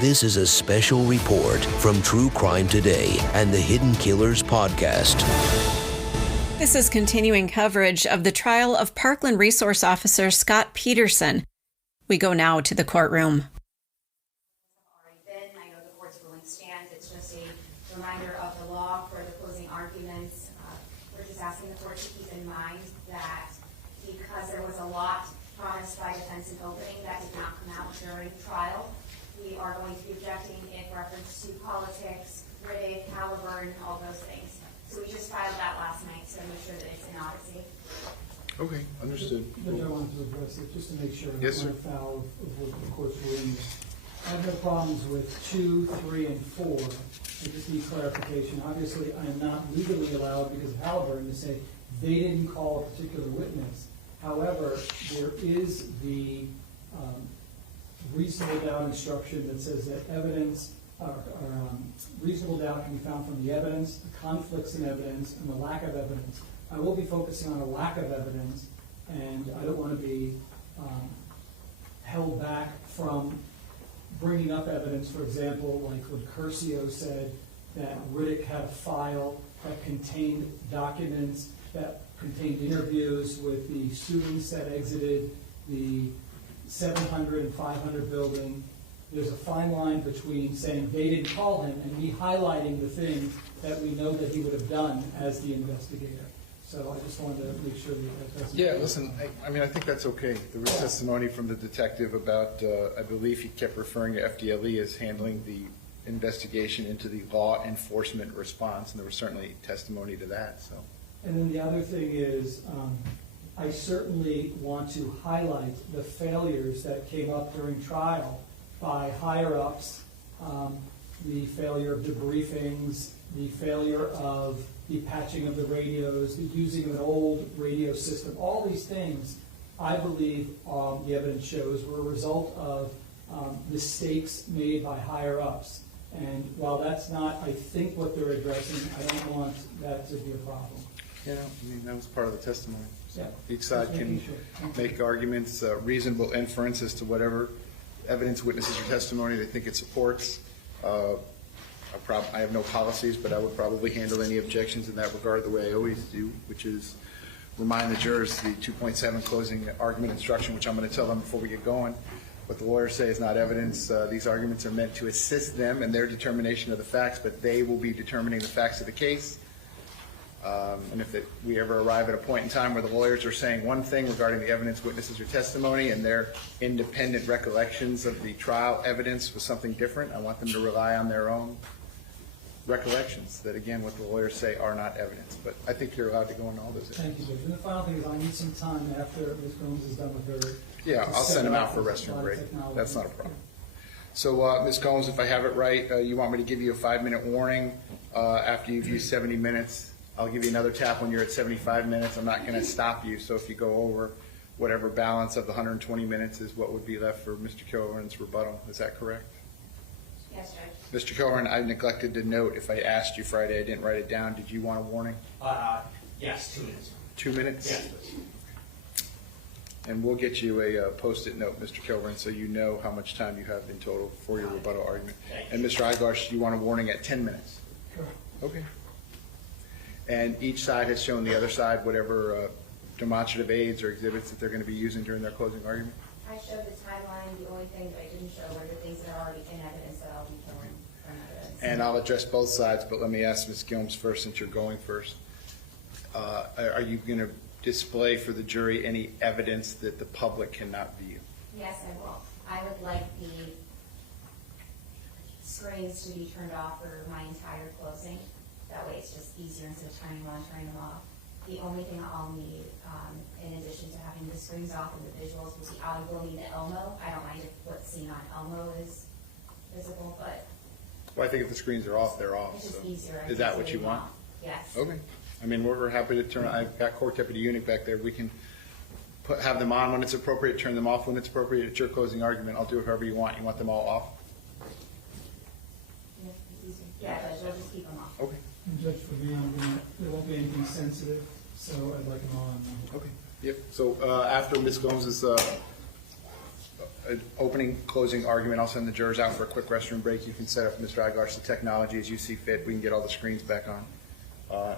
This is a special report from True Crime Today and the Hidden Killers podcast. This is continuing coverage of the trial of Parkland Resource Officer Scot Peterson. We go now to the courtroom. I know the court's ruling stands. It's just a reminder of the law for the closing arguments. We're just asking the court to keep in mind that because there was a lot promised by defense in opening that did not come out during trial, we are going to be objecting in reference to politics, Riddick, Halliburton, all those things. So we just filed that last night, so make sure that it's in Odyssey. Okay, understood. But I wanted to address it just to make sure I'm Yes, not foul of what the court's ruling is. I have no problems with 2, 3, and 4. I just need clarification. Obviously, I am not legally allowed because of Halliburton to say they didn't call a particular witness. However, there is the reasonable doubt instruction that says that evidence, reasonable doubt can be found from the evidence, the conflicts in evidence, and the lack of evidence. I will be focusing on a lack of evidence, and I don't want to be held back from bringing up evidence. For example, like when Curcio said that Riddick had a file that contained documents, that contained interviews with the students that exited the 700 and 500 building. There's a fine line between saying they didn't call him and me highlighting the things that we know that he would have done as the investigator. So I just wanted to make sure that that's... Yeah, listen, I mean, I think that's okay. There was testimony from the detective about, I believe he kept referring to FDLE as handling the investigation into the law enforcement response, and there was certainly testimony to that, so. And then the other thing is, I certainly want to highlight the failures that came up during trial by higher-ups, the failure of debriefings, the failure of the patching of the radios, the using of an old radio system. All these things, I believe, the evidence shows, were a result of mistakes made by higher-ups. And while that's not, I think, what they're addressing, I don't want that to be a problem. Yeah, I mean, that was part of the testimony. So Yeah, each side can make arguments, reasonable inference as to whatever evidence, witnesses, or testimony they think it supports. I have no policies, but I would probably handle any objections in that regard the way I always do, which is remind the jurors the 2.7 closing argument instruction, which I'm going to tell them before we get going. What the lawyers say is not evidence. These arguments are meant to assist them in their determination of the facts, but they will be determining the facts of the case. And if we ever arrive at a point in time where the lawyers are saying one thing regarding the evidence, witnesses, or testimony, and their independent recollections of the trial evidence was something different, I want them to rely on their own recollections that, again, what the lawyers say are not evidence. But I think you're allowed to go into all those areas. Thank you, Judge. And the final thing is I need some time after Ms. Gomes is done with her. Yeah, I'll send them out for a restroom break. That's not a problem. So, Ms. Gomes, if I have it right, you want me to give you a 5-minute warning after you've used 70 minutes. I'll give you another tap when you're at 75 minutes. I'm not going to stop you, so if you go over whatever balance of the 120 minutes is what would be left for Mr. Kilburn's rebuttal. Is that correct? Yes, Judge. Mr. Kilburn, I neglected to note, if I asked you Friday, I didn't write it down. Did you want a warning? Yes, 2 minutes. 2 minutes? Yes, please. And we'll get you a Post-it note, Mr. Kilburn, so you know how much time you have in total for your rebuttal argument. And Mr. Igosh, you want a warning at 10 minutes? Correct. Okay. And each side has shown the other side whatever demonstrative aids or exhibits that they're going to be using during their closing argument? I showed the timeline. The only thing that I didn't show were the things that are already in evidence that I'll be showing from evidence. And I'll address both sides, but let me ask Ms. Gilms first, since you're going first. Are you going to display for the jury any evidence that the public cannot view? Yes, I will. I would like the screens to be turned off for my entire closing. That way it's just easier instead of turning them on, turning them off. The only thing I'll need, in addition to having the screens off and the visuals, I will need the Elmo. I don't mind if what's seen on Elmo is visible, but... Well, I think if the screens are off, they're off. It's just so. easier. Is that what you want? Yes. Okay. I mean, we're happy to turn. I've got Court Deputy Unic back there. We can have them on when it's appropriate, turn them off when it's appropriate. It's your closing argument. I'll do it however you want. You want them all off? Yeah, it's easier. Yeah, Judge, I'll just keep them off. Okay. And Judge, for me, there won't be anything sensitive, so I'd like them all on. Okay. Yep. So after Ms. Gomes' an opening, closing argument. I'll send the jurors out for a quick restroom break. You can set up, Mr. Igarsh, the technology as you see fit. We can get all the screens back on,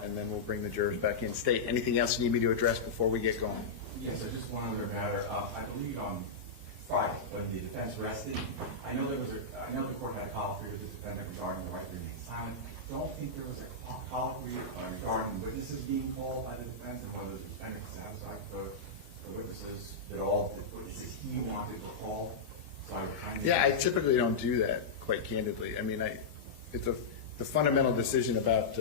and then we'll bring the jurors back in. State, anything else you need me to address before we get going? Yes, I just one other matter. I believe on Friday, when the defense rested, I know the court had a colloquy with the defendant regarding the right to remain silent. I don't think there was a colloquy regarding witnesses being called by the defense and whether the defendant was satisfied with the witnesses, that all the witnesses he wanted to call. So I typically don't do that, quite candidly. I mean, it's the fundamental decision about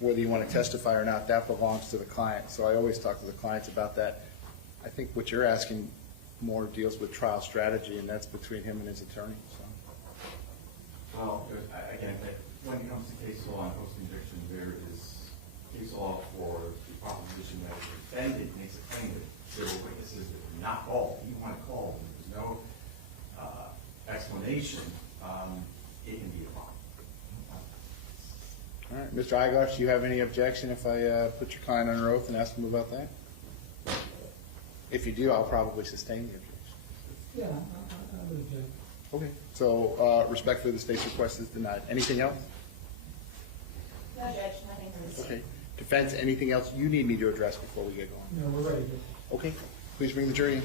whether you want to testify or not, that belongs to the client. So I always talk to the clients about that. I think what you're asking more deals with trial strategy, and that's between him and his attorney. So. Well, again, when it comes to case law and post-conviction, there is case law for the proposition that the defendant makes a claim that there were witnesses that were not called. He wanted called, and there's no explanation. It can be a problem. All right, Mr. Igarsh, do you have any objection if I put your client under oath and ask him about that? If you do, I'll probably sustain the objection. Yeah, I would object. Okay. So respectfully, the state's request is denied. Anything else? No, Judge, nothing from the state. Okay. Defense, anything else you need me to address before we get going? No, we're ready. Okay. Please bring the jury in.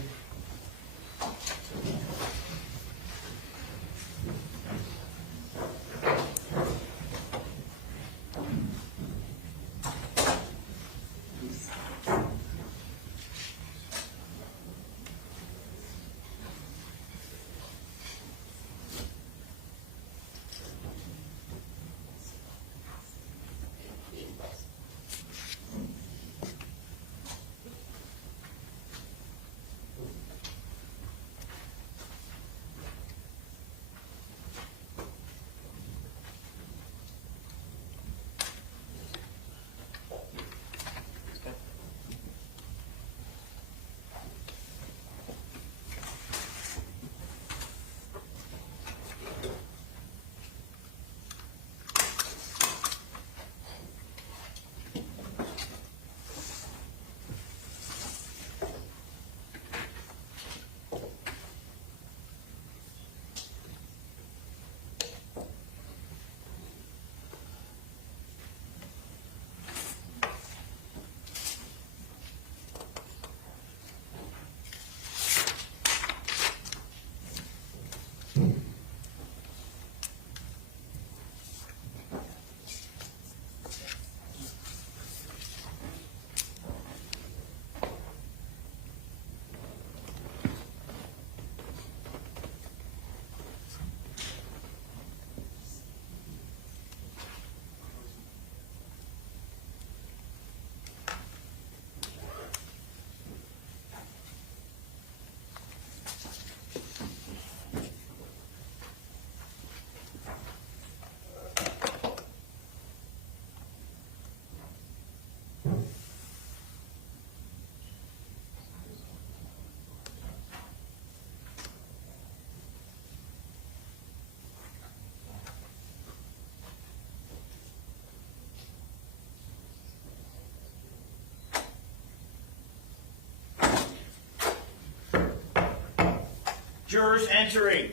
Jurors entering.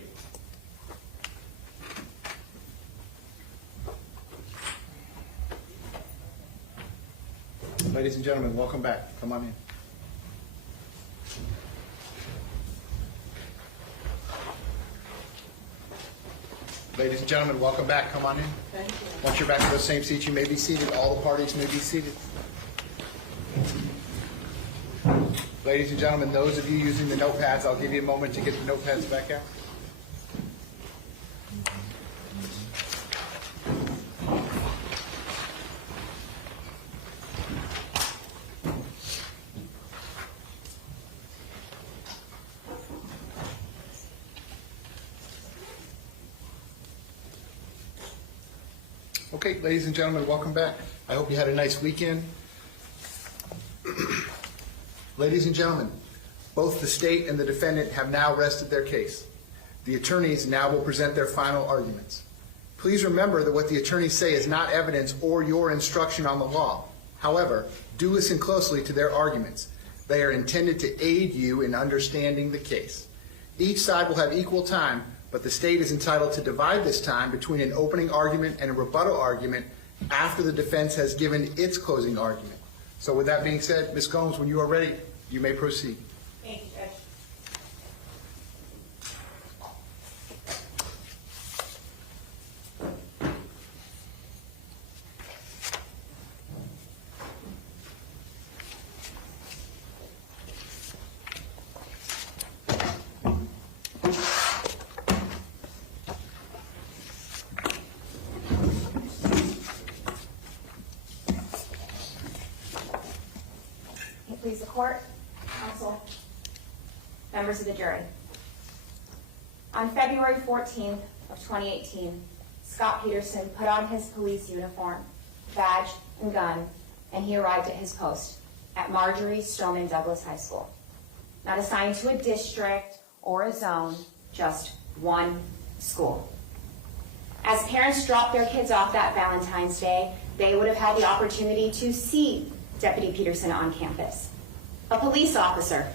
Ladies and gentlemen, welcome back. Come on in. Ladies and gentlemen, welcome back. Come on in. Thank you. Once you're back to those same seats, you may be seated. All the parties may be seated. Ladies and gentlemen, those of you using the notepads, I'll give you a moment to get the notepads back out. Okay, ladies and gentlemen, welcome back. I hope you had a nice weekend. Ladies and gentlemen, both the state and the defendant have now rested their case. The attorneys now will present their final arguments. Please remember that what the attorneys say is not evidence or your instruction on the law. However, do listen closely to their arguments. They are intended to aid you in understanding the case. Each side will have equal time, but the state is entitled to divide this time between an opening argument and a rebuttal argument after the defense has given its closing argument. So with that being said, Ms. Gomes, when you are ready, you may proceed. Thank you, Judge. Please the court, counsel, members of the jury. On February 14th of 2018, Scot Peterson put on his police uniform, badge, and gun, and he arrived at his post at Marjorie Stoneman Douglas High School. Not assigned to a district or a zone, just one school. As parents dropped their kids off that Valentine's Day, they would have had the opportunity to see Deputy Peterson on campus. A police officer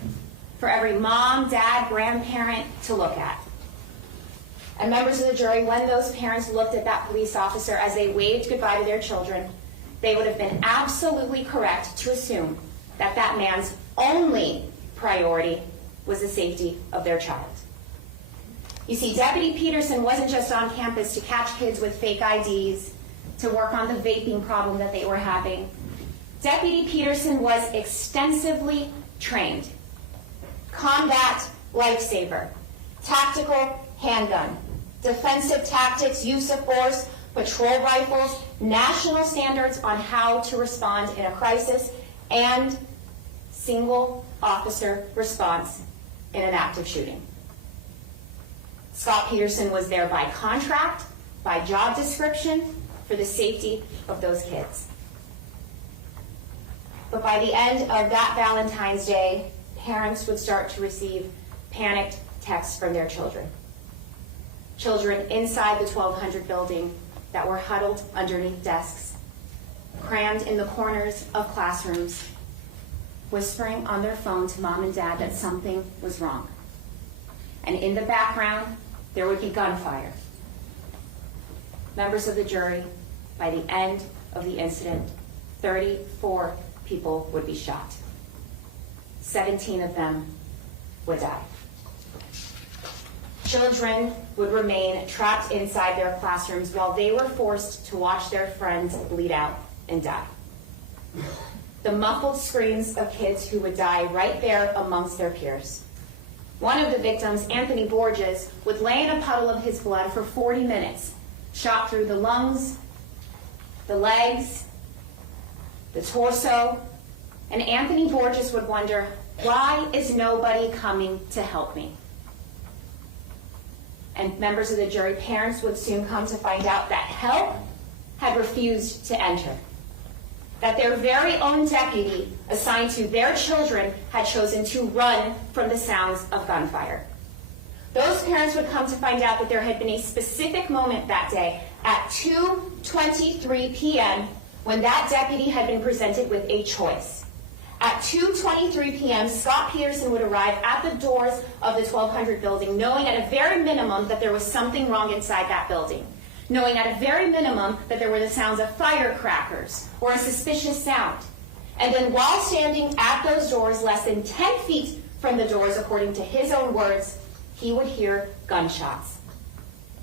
for every mom, dad, grandparent to look at. And members of the jury, when those parents looked at that police officer as they waved goodbye to their children, they would have been absolutely correct to assume that that man's only priority was the safety of their child. You see, Deputy Peterson wasn't just on campus to catch kids with fake IDs, to work on the vaping problem that they were having. Deputy Peterson was extensively trained. Combat lifesaver, tactical handgun, defensive tactics, use of force, patrol rifles, national standards on how to respond in a crisis, and single officer response in an active shooting. Scot Peterson was there by contract, by job description, for the safety of those kids. But by the end of that Valentine's Day, parents would start to receive panicked texts from their children. Children inside the 1200 building that were huddled underneath desks, crammed in the corners of classrooms, whispering on their phone to mom and dad that something was wrong. And in the background, there would be gunfire. Members of the jury, by the end of the incident, 34 people would be shot. 17 of them would die. Children would remain trapped inside their classrooms while they were forced to watch their friends bleed out and die. The muffled screams of kids who would die right there amongst their peers. One of the victims, Anthony Borges, would lay in a puddle of his blood for 40 minutes, shot through the lungs, the legs, the torso, and Anthony Borges would wonder, why is nobody coming to help me? And members of the jury, parents would soon come to find out that help had refused to enter. That their very own deputy assigned to their children had chosen to run from the sounds of gunfire. Those parents would come to find out that there had been a specific moment that day at 2:23 p.m. when that deputy had been presented with a choice. At 2:23 p.m., Scot Peterson would arrive at the doors of the 1200 building, knowing at a very minimum that there was something wrong inside that building. Knowing at a very minimum that there were the sounds of firecrackers or a suspicious sound. And then while standing at those doors, less than 10 feet from the doors, according to his own words, he would hear gunshots.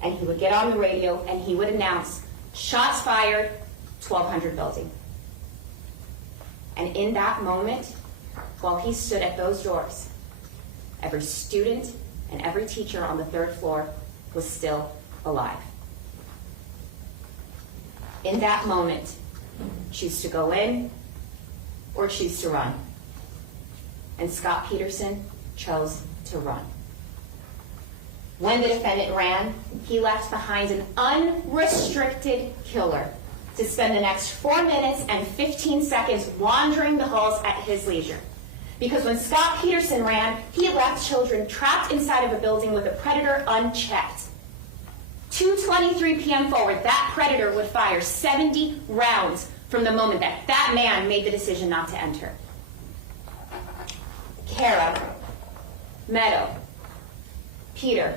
And he would get on the radio and he would announce, shots fired, 1200 building. And in that moment, while he stood at those doors, every student and every teacher on the third floor was still alive. In that moment, choose to go in or choose to run. And Scot Peterson chose to run. When the defendant ran, he left behind an unrestricted killer to spend the next 4 minutes and 15 seconds wandering the halls at his leisure. Because when Scot Peterson ran, he left children trapped inside of a building with a predator unchecked. 2:23 p.m. forward, that predator would fire 70 rounds from the moment that that man made the decision not to enter. Cara, Meadow, Peter,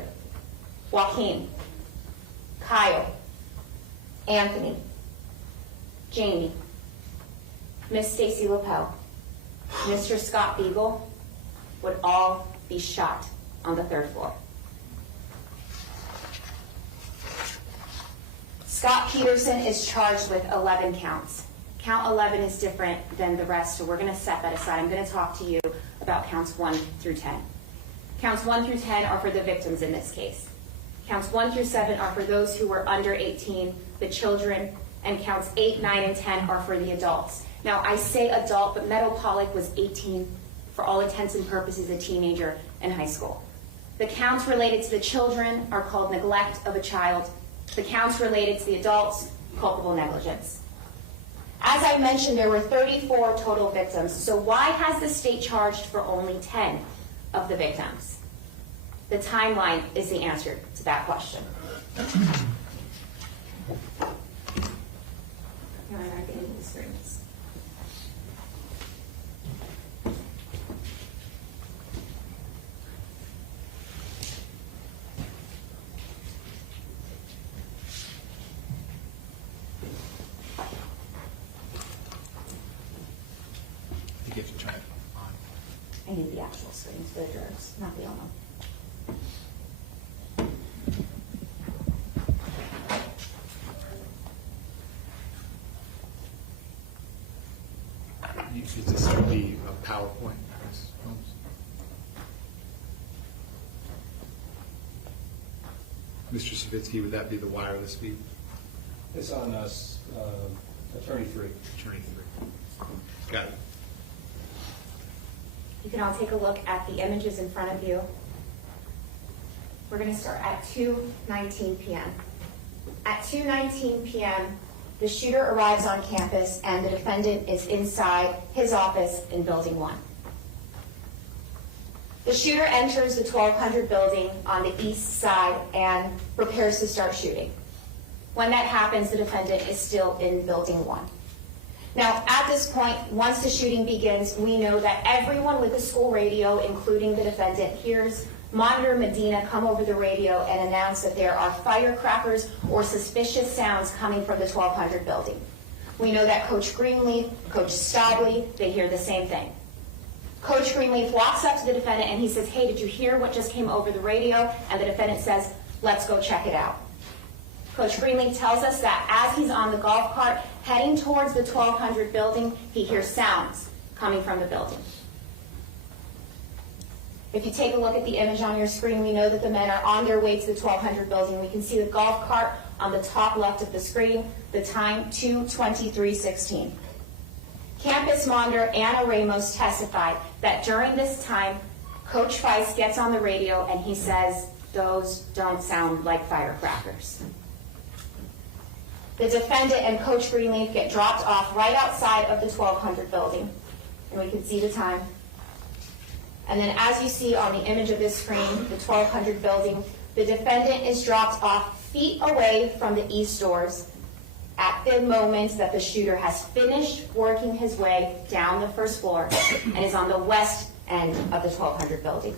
Joaquin, Kyle, Anthony, Jamie, Miss Stacy Lapel, Mr. Scott Beagle would all be shot on the 3rd floor. Scot Peterson is charged with 11 counts. Count 11 is different than the rest, so we're going to set that aside. I'm going to talk to you about counts 1 through 10. Counts 1 through 10 are for the victims in this case. Counts 1 through 7 are for those who were under 18, the children, and counts 8, 9, and 10 are for the adults. Now, I say adult, but Meadow Pollock was 18, for all intents and purposes, a teenager in high school. The counts related to the children are called neglect of a child. The counts related to the adults, culpable negligence. As I mentioned, there were 34 total victims, so why has the state charged for only 10 of the victims? The timeline is the answer to that question. You get to try it on. I need the actual screens for the jurors, not the Ono. Is this going to be a PowerPoint? Mr. Savitsky, would that be the wireless feed? It's on Attorney 3. Attorney 3. Got it. You can all take a look at the images in front of you. We're going to start at 2:19 p.m. At 2:19 p.m., the shooter arrives on campus and the defendant is inside his office in Building 1. The shooter enters the 1200 building on the east side and prepares to start shooting. When that happens, the defendant is still in Building 1. Now, at this point, once the shooting begins, we know that everyone with a school radio, including the defendant, hears Monitor Medina come over the radio and announce that there are firecrackers or suspicious sounds coming from the 1200 building. We know that Coach Greenleaf, Coach Stabley, they hear the same thing. Coach Greenleaf walks up to the defendant and he says, "Hey, did you hear what just came over the radio?" And the defendant says, "Let's go check it out." Coach Greenleaf tells us that as he's on the golf cart heading towards the 1200 building, he hears sounds coming from the building. If you take a look at the image on your screen, we know that the men are on their way to the 1200 building. We can see the golf cart on the top left of the screen, the time 2:23:16. Campus monitor Anna Ramos testified that during this time, Coach Feist gets on the radio and he says, "Those don't sound like firecrackers." The defendant and Coach Greenleaf get dropped off right outside of the 1200 building, and we can see the time. And then as you see on the image of this screen, the 1200 building, the defendant is dropped off feet away from the east doors at the moment that the shooter has finished working his way down the first floor and is on the west end of the 1200 building.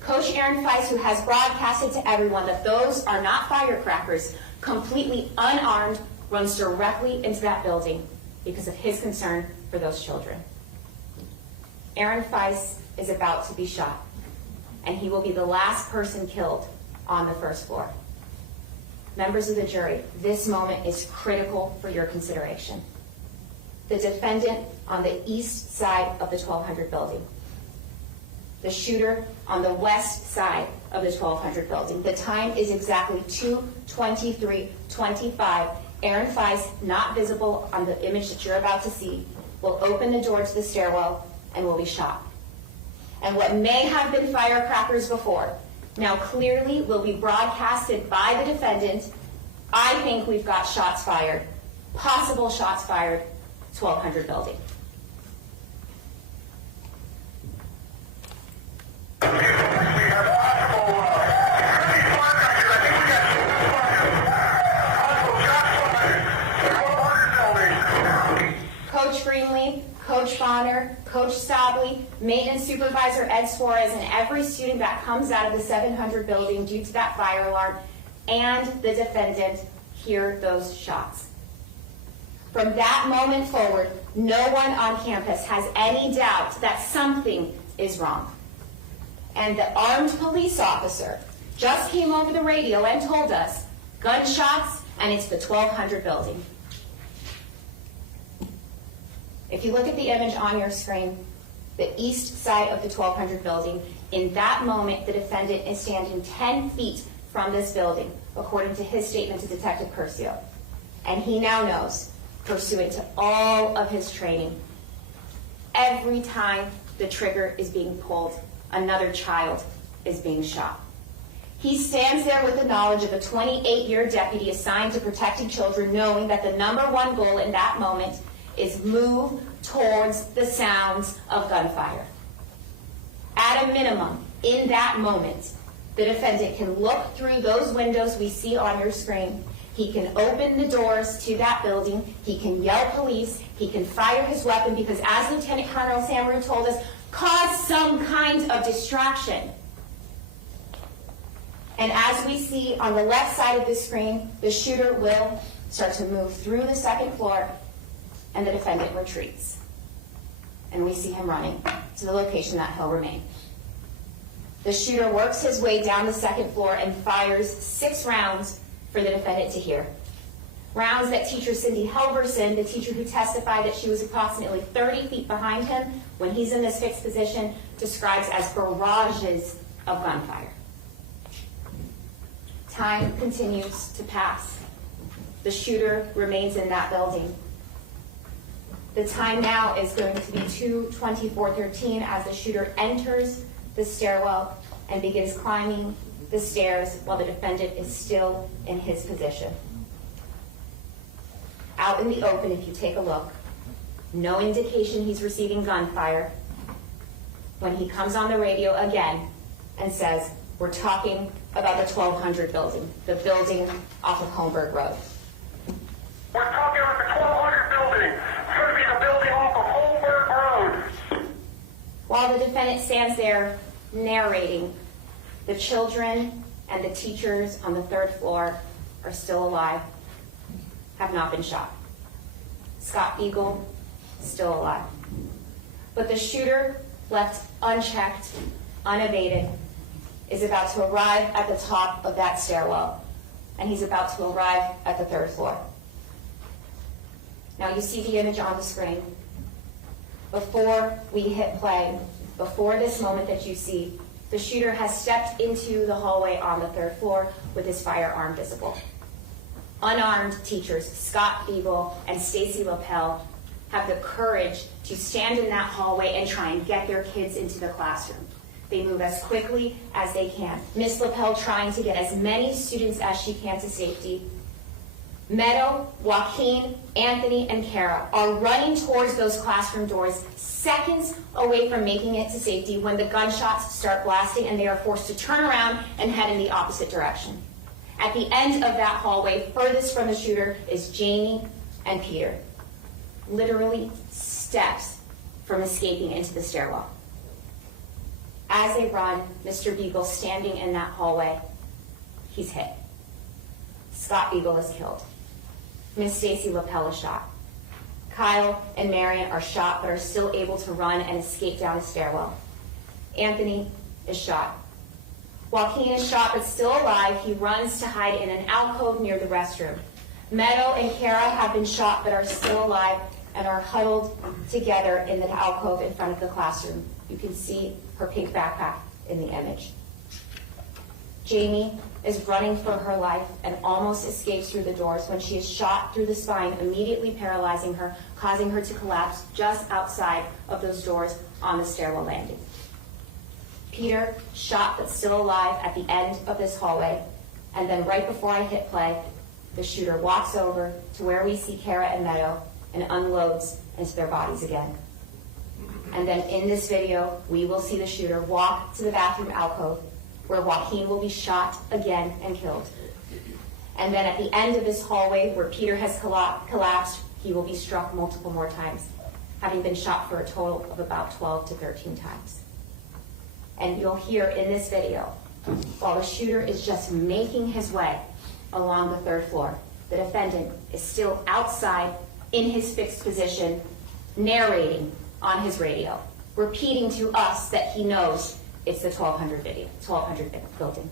Coach Aaron Feist, who has broadcasted to everyone that those are not firecrackers, completely unarmed, runs directly into that building because of his concern for those children. Aaron Feist is about to be shot, and he will be the last person killed on the first floor. Members of the jury, this moment is critical for your consideration. The defendant on the east side of the 1200 building. The shooter on the west side of the 1200 building. The time is exactly 2:23:25. Aaron Feist, not visible on the image that you're about to see, will open the door to the stairwell and will be shot. And what may have been firecrackers before, now clearly will be broadcasted by the defendant. I think we've got shots fired, possible shots fired, 1200 building. Coach Greenleaf, Coach Bonner, Coach Stabley, Maintenance supervisor Ed Suarez and every student that comes out of the 700 building due to that fire alarm and the defendant hear those shots. From that moment forward, no one on campus has any doubt that something is wrong. And the armed police officer just came over the radio and told us, gunshots, and it's the 1200 building. If you look at the image on your screen, the east side of the 1200 building, in that moment, the defendant is standing 10 feet from this building, according to his statement to Detective Curcio. And he now knows, pursuant to all of his training, every time the trigger is being pulled, another child is being shot. He stands there with the knowledge of a 28-year deputy assigned to protecting children, knowing that the number one goal in that moment is move towards the sounds of gunfire. At a minimum, in that moment, the defendant can look through those windows we see on your screen. He can open the doors to that building. He can yell police. He can fire his weapon because, as Lieutenant Colonel Samaru told us, cause some kind of distraction. And as we see on the left side of the screen, the shooter will start to move through the second floor, and the defendant retreats. And we see him running to the location that he'll remain. The shooter works his way down the second floor and fires 6 rounds for the defendant to hear. Rounds that teacher Cindy Helverson, the teacher who testified that she was approximately 30 feet behind him when he's in this fixed position, describes as barrages of gunfire. Time continues to pass. The shooter remains in that building. The time now is going to be 2:24:13 as the shooter enters the stairwell and begins climbing the stairs while the defendant is still in his position. Out in the open, if you take a look, no indication he's receiving gunfire when he comes on the radio again and says, we're talking about the 1200 building, the building off of Holmberg Road. We're talking about the 1200 building. It's going to be the building off of Holmberg Road. While the defendant stands there narrating, the children and the teachers on the 3rd floor are still alive, have not been shot. Scott Beagle, still alive. But the shooter, left unchecked, unabated, is about to arrive at the top of that stairwell, and he's about to arrive at the 3rd floor. Now you see the image on the screen. Before we hit play, before this moment that you see, the shooter has stepped into the hallway on the 3rd floor with his firearm visible. Unarmed teachers Scott Beagle and Stacy Lapel have the courage to stand in that hallway and try and get their kids into the classroom. They move as quickly as they can. Miss Lapel trying to get as many students as she can to safety. Meadow, Joaquin, Anthony, and Kara are running towards those classroom doors, seconds away from making it to safety when the gunshots start blasting and they are forced to turn around and head in the opposite direction. At the end of that hallway, furthest from the shooter, is Jamie and Peter, literally steps from escaping into the stairwell. As they run, Mr. Beagle standing in that hallway, he's hit. Scott Beagle is killed. Miss Stacy Lapel is shot. Kyle and Marion are shot but are still able to run and escape down the stairwell. Anthony is shot. Joaquin is shot but still alive. He runs to hide in an alcove near the restroom. Meadow and Kara have been shot but are still alive and are huddled together in the alcove in front of the classroom. You can see her pink backpack in the image. Jamie is running for her life and almost escapes through the doors when she is shot through the spine, immediately paralyzing her, causing her to collapse just outside of those doors on the stairwell landing. Peter, shot but still alive at the end of this hallway, and then right before I hit play, the shooter walks over to where we see Kara and Meadow and unloads into their bodies again. And then in this video, we will see the shooter walk to the bathroom alcove where Joaquin will be shot again and killed. And then at the end of this hallway where Peter has collapsed, he will be struck multiple more times. having been shot for a total of about 12 to 13 times. And you'll hear in this video, while the shooter is just making his way along the 3rd floor, the defendant is still outside in his fixed position, narrating on his radio, repeating to us that he knows it's the 1200 building.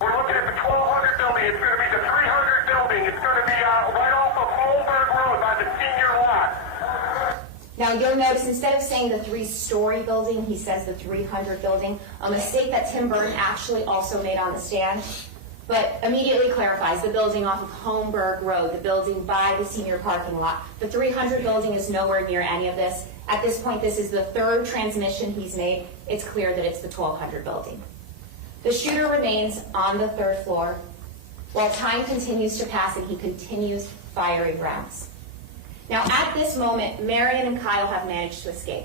We're looking at the 1200 building. It's going to be the 300 building. It's going to be right off of Holmberg Road by the senior lot. Now you'll notice instead of saying the 3-story building, he says the 300 building, a mistake that Tim Burton actually also made on the stand, but immediately clarifies the building off of Holmberg Road, the building by the senior parking lot. The 300 building is nowhere near any of this. At this point, this is the 3rd transmission he's made. It's clear that it's the 1200 building. The shooter remains on the 3rd floor while time continues to pass and he continues firing rounds. Now, at this moment, Marion and Kyle have managed to escape.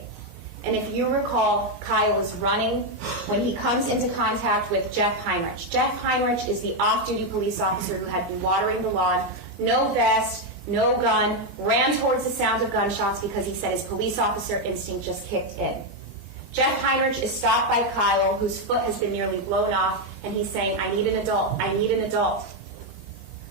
And if you recall, Kyle is running when he comes into contact with Jeff Heinrich. Jeff Heinrich is the off-duty police officer who had been watering the lawn, no vest, no gun, ran towards the sound of gunshots because he said his police officer instinct just kicked in. Jeff Heinrich is stopped by Kyle, whose foot has been nearly blown off, and he's saying, "I need an adult, I need an adult."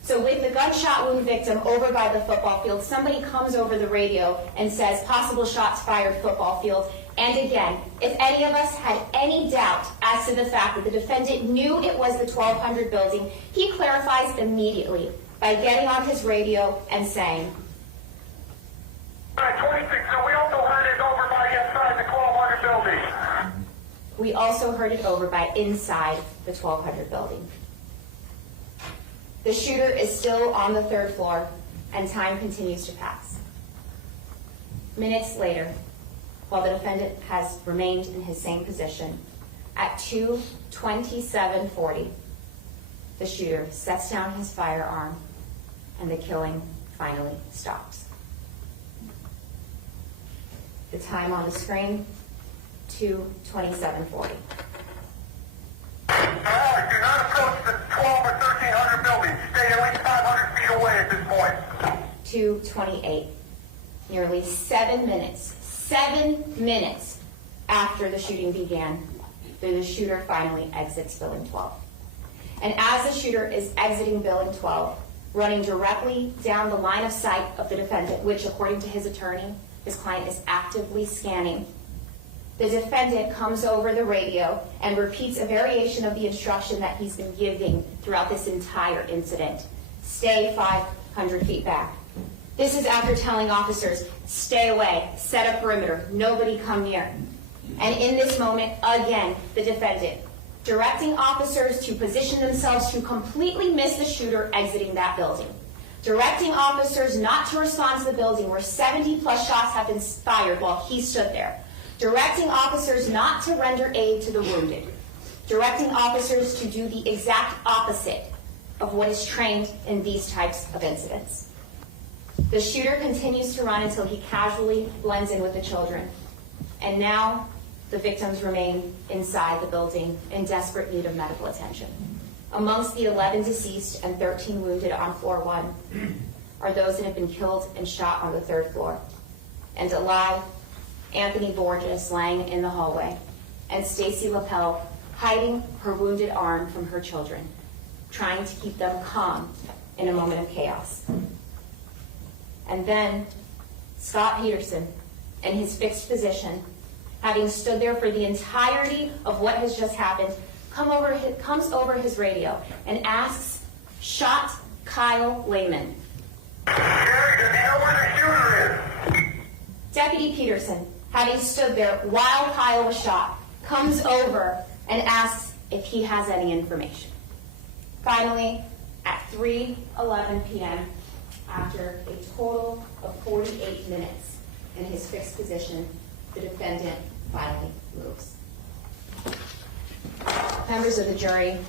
So with the gunshot wound victim over by the football field, somebody comes over the radio and says, "Possible shots fired, football field." And again, if any of us had any doubt as to the fact that the defendant knew it was the 1200 building, he clarifies immediately by getting on his radio and saying, 26, so we also heard it over by inside the 1200 building. We also heard it over by inside the 1200 building. The shooter is still on the 3rd floor, and time continues to pass. Minutes later, while the defendant has remained in his same position, at 2:27:40, the shooter sets down his firearm, and the killing finally stops. The time on the screen, 2:27:40. All right, do not approach the 12 or 1300 building. Stay at least 500 feet away at this point. 2:28, nearly 7 minutes after the shooting began, the shooter finally exits Building 12. And as the shooter is exiting Building 12, running directly down the line of sight of the defendant, which according to his attorney, his client is actively scanning, the defendant comes over the radio and repeats a variation of the instruction that he's been giving throughout this entire incident. Stay 500 feet back. This is after telling officers, stay away, set a perimeter, nobody come near. And in this moment, again, the defendant, directing officers to position themselves to completely miss the shooter exiting that building. Directing officers not to respond to the building where 70 plus shots have been fired while he stood there. Directing officers not to render aid to the wounded. Directing officers to do the exact opposite of what is trained in these types of incidents. The shooter continues to run until he casually blends in with the children. And now the victims remain inside the building in desperate need of medical attention. Amongst the 11 deceased and 13 wounded on floor 1 are those that have been killed and shot on the 3rd floor. And alive, Anthony Borges laying in the hallway, and Stacy Lapel hiding her wounded arm from her children, trying to keep them calm in a moment of chaos. And then Scot Peterson, in his fixed position, having stood there for the entirety of what has just happened, comes over his radio and asks shot Kyle Lehman. Jerry, does he know where the shooter is? Deputy Peterson, having stood there while Kyle was shot, comes over and asks if he has any information. Finally, at 3:11 p.m., after a total of 48 minutes in his fixed position, the defendant finally moves. Members of the jury,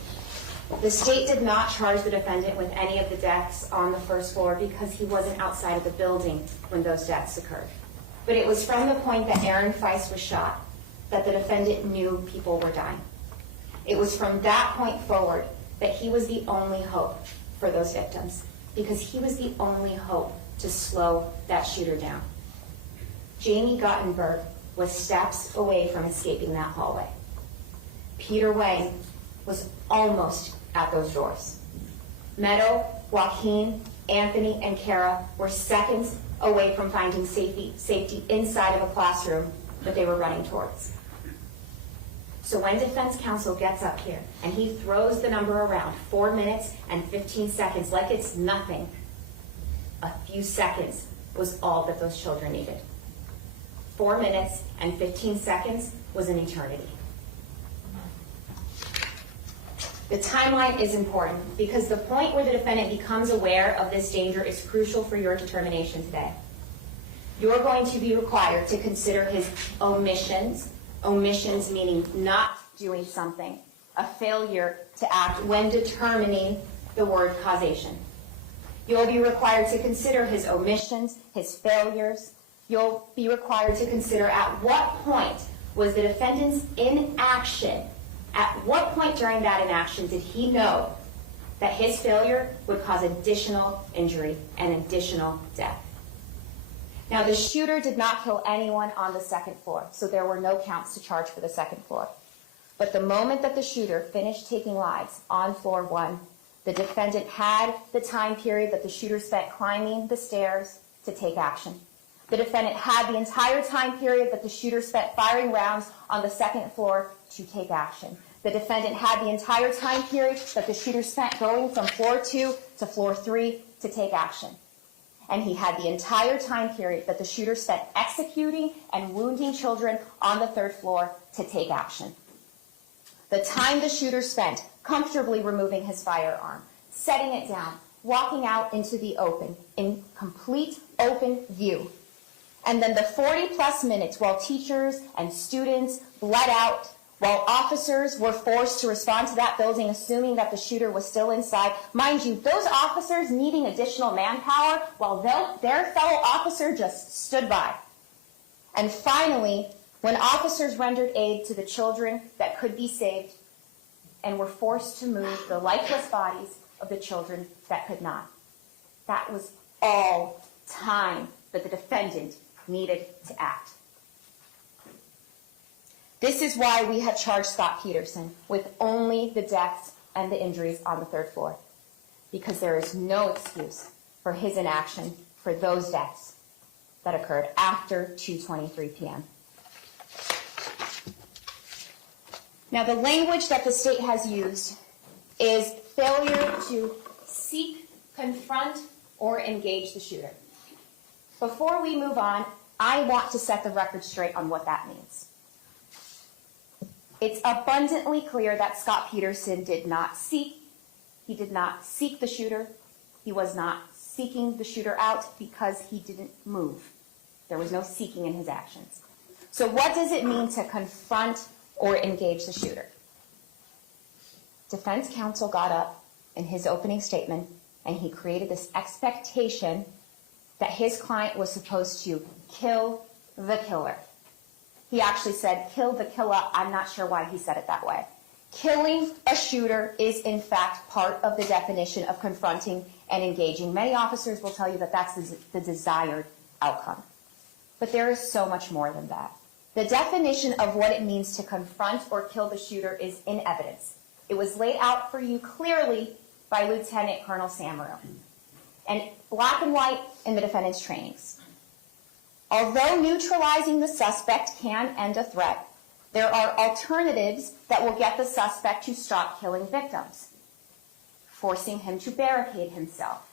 the state did not charge the defendant with any of the deaths on the 1st floor because he wasn't outside of the building when those deaths occurred. But it was from the point that Aaron Feist was shot that the defendant knew people were dying. It was from that point forward that he was the only hope for those victims, because he was the only hope to slow that shooter down. Jamie Guttenberg was steps away from escaping that hallway. Peter Wang was almost at those doors. Meadow, Joaquin, Anthony, and Kara were seconds away from finding safety inside of a classroom that they were running towards. So when defense counsel gets up here and he throws the number around, 4 minutes and 15 seconds, like it's nothing, a few seconds was all that those children needed. 4 minutes and 15 seconds was an eternity. The timeline is important because the point where the defendant becomes aware of this danger is crucial for your determination today. You're going to be required to consider his omissions meaning not doing something, a failure to act when determining the word causation. You'll be required to consider his omissions, his failures. You'll be required to consider at what point was the defendant's inaction, at what point during that inaction did he know that his failure would cause additional injury and additional death. Now, the shooter did not kill anyone on the second floor, so there were no counts to charge for the second floor. But the moment that the shooter finished taking lives on floor 1, the defendant had the time period that the shooter spent climbing the stairs to take action. The defendant had the entire time period that the shooter spent firing rounds on the second floor to take action. The defendant had the entire time period that the shooter spent going from floor 2 to floor 3 to take action. And he had the entire time period that the shooter spent executing and wounding children on the third floor to take action. The time the shooter spent comfortably removing his firearm, setting it down, walking out into the open, in complete open view. And then the 40-plus minutes while teachers and students bled out, while officers were forced to respond to that building, assuming that the shooter was still inside. Mind you, those officers needing additional manpower while their fellow officer just stood by. And finally, when officers rendered aid to the children that could be saved and were forced to move the lifeless bodies of the children that could not. That was all time that the defendant needed to act. This is why we have charged Scot Peterson with only the deaths and the injuries on the third floor, because there is no excuse for his inaction for those deaths that occurred after 2:23 p.m. Now, the language that the state has used is failure to seek, confront, or engage the shooter. Before we move on, I want to set the record straight on what that means. It's abundantly clear that Scot Peterson did not seek. He did not seek the shooter. He was not seeking the shooter out because he didn't move. There was no seeking in his actions. So what does it mean to confront or engage the shooter? Defense counsel got up in his opening statement and he created this expectation that his client was supposed to kill the killer. He actually said, kill the killer. I'm not sure why he said it that way. Killing a shooter is, in fact, part of the definition of confronting and engaging. Many officers will tell you that that's the desired outcome. But there is so much more than that. The definition of what it means to confront or kill the shooter is in evidence. It was laid out for you clearly by Lieutenant Colonel Samaru, and black and white in the defendant's trainings. Although neutralizing the suspect can end a threat, there are alternatives that will get the suspect to stop killing victims. Forcing him to barricade himself,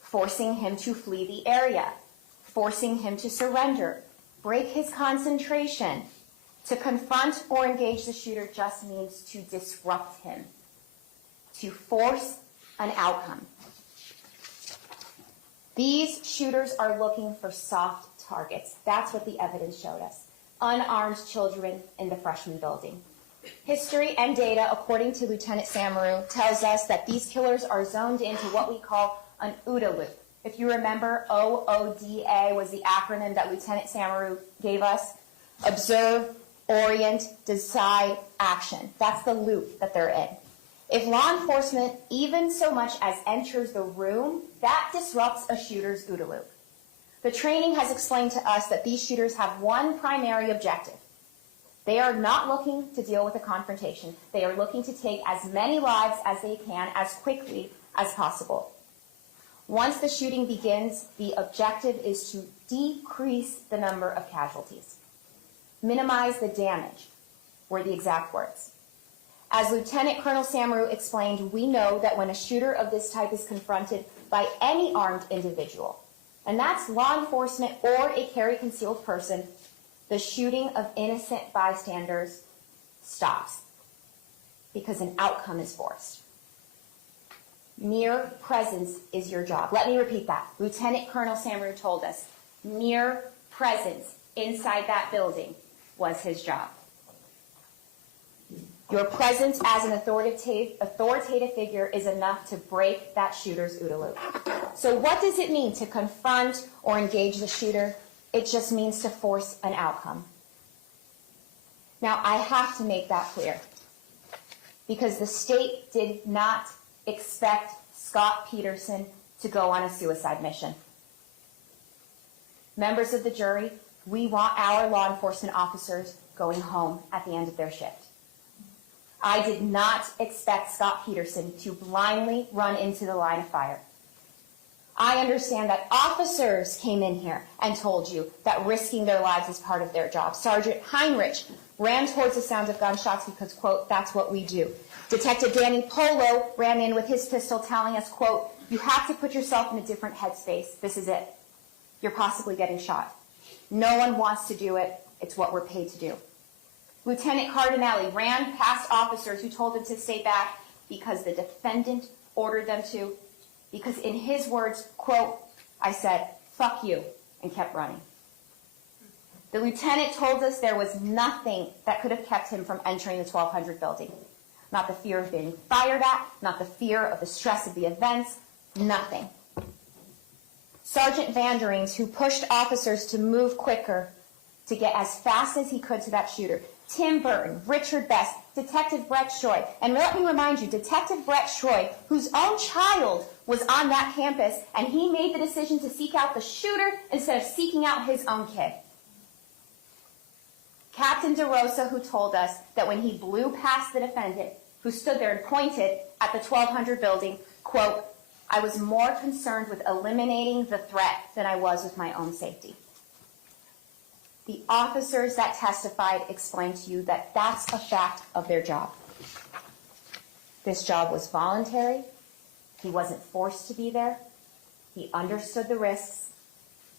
forcing him to flee the area, forcing him to surrender, break his concentration. To confront or engage the shooter just means to disrupt him, to force an outcome. These shooters are looking for soft targets. That's what the evidence showed us. Unarmed children in the freshman building. History and data, according to Lieutenant Samaru, tells us that these killers are zoned into what we call an OODA loop. If you remember, OODA was the acronym that Lieutenant Samaru gave us. Observe, orient, decide, action. That's the loop that they're in. If law enforcement even so much as enters the room, that disrupts a shooter's OODA loop. The training has explained to us that these shooters have one primary objective. They are not looking to deal with a confrontation. They are looking to take as many lives as they can as quickly as possible. Once the shooting begins, the objective is to decrease the number of casualties. Minimize the damage, were the exact words. As Lieutenant Colonel Samaru explained, we know that when a shooter of this type is confronted by any armed individual, and that's law enforcement or a carry-concealed person, the shooting of innocent bystanders stops because an outcome is forced. Mere presence is your job. Let me repeat that. Lieutenant Colonel Samaru told us mere presence inside that building was his job. Your presence as an authoritative figure is enough to break that shooter's OODA loop. So what does it mean to confront or engage the shooter? It just means to force an outcome. Now, I have to make that clear because the state did not expect Scot Peterson to go on a suicide mission. Members of the jury, we want our law enforcement officers going home at the end of their shift. I did not expect Scot Peterson to blindly run into the line of fire. I understand that officers came in here and told you that risking their lives is part of their job. Sergeant Heinrich ran towards the sound of gunshots because, quote, that's what we do. Detective Danny Polo ran in with his pistol telling us, quote, you have to put yourself in a different headspace. This is it. You're possibly getting shot. No one wants to do it. It's what we're paid to do. Lieutenant Cardinelli ran past officers who told him to stay back because the defendant ordered them to, because in his words, quote, I said, fuck you, and kept running. The lieutenant told us there was nothing that could have kept him from entering the 1200 building. Not the fear of being fired at, not the fear of the stress of the events, nothing. Sergeant Vanderings, who pushed officers to move quicker, to get as fast as he could to that shooter, Tim Burton, Richard Best, Detective Brett Schroy. And let me remind you, Detective Brett Schroy, whose own child was on that campus, and he made the decision to seek out the shooter instead of seeking out his own kid. Captain DeRosa, who told us that when he blew past the defendant, who stood there and pointed at the 1200 building, quote, I was more concerned with eliminating the threat than I was with my own safety. The officers that testified explained to you that that's a fact of their job. This job was voluntary. He wasn't forced to be there. He understood the risks.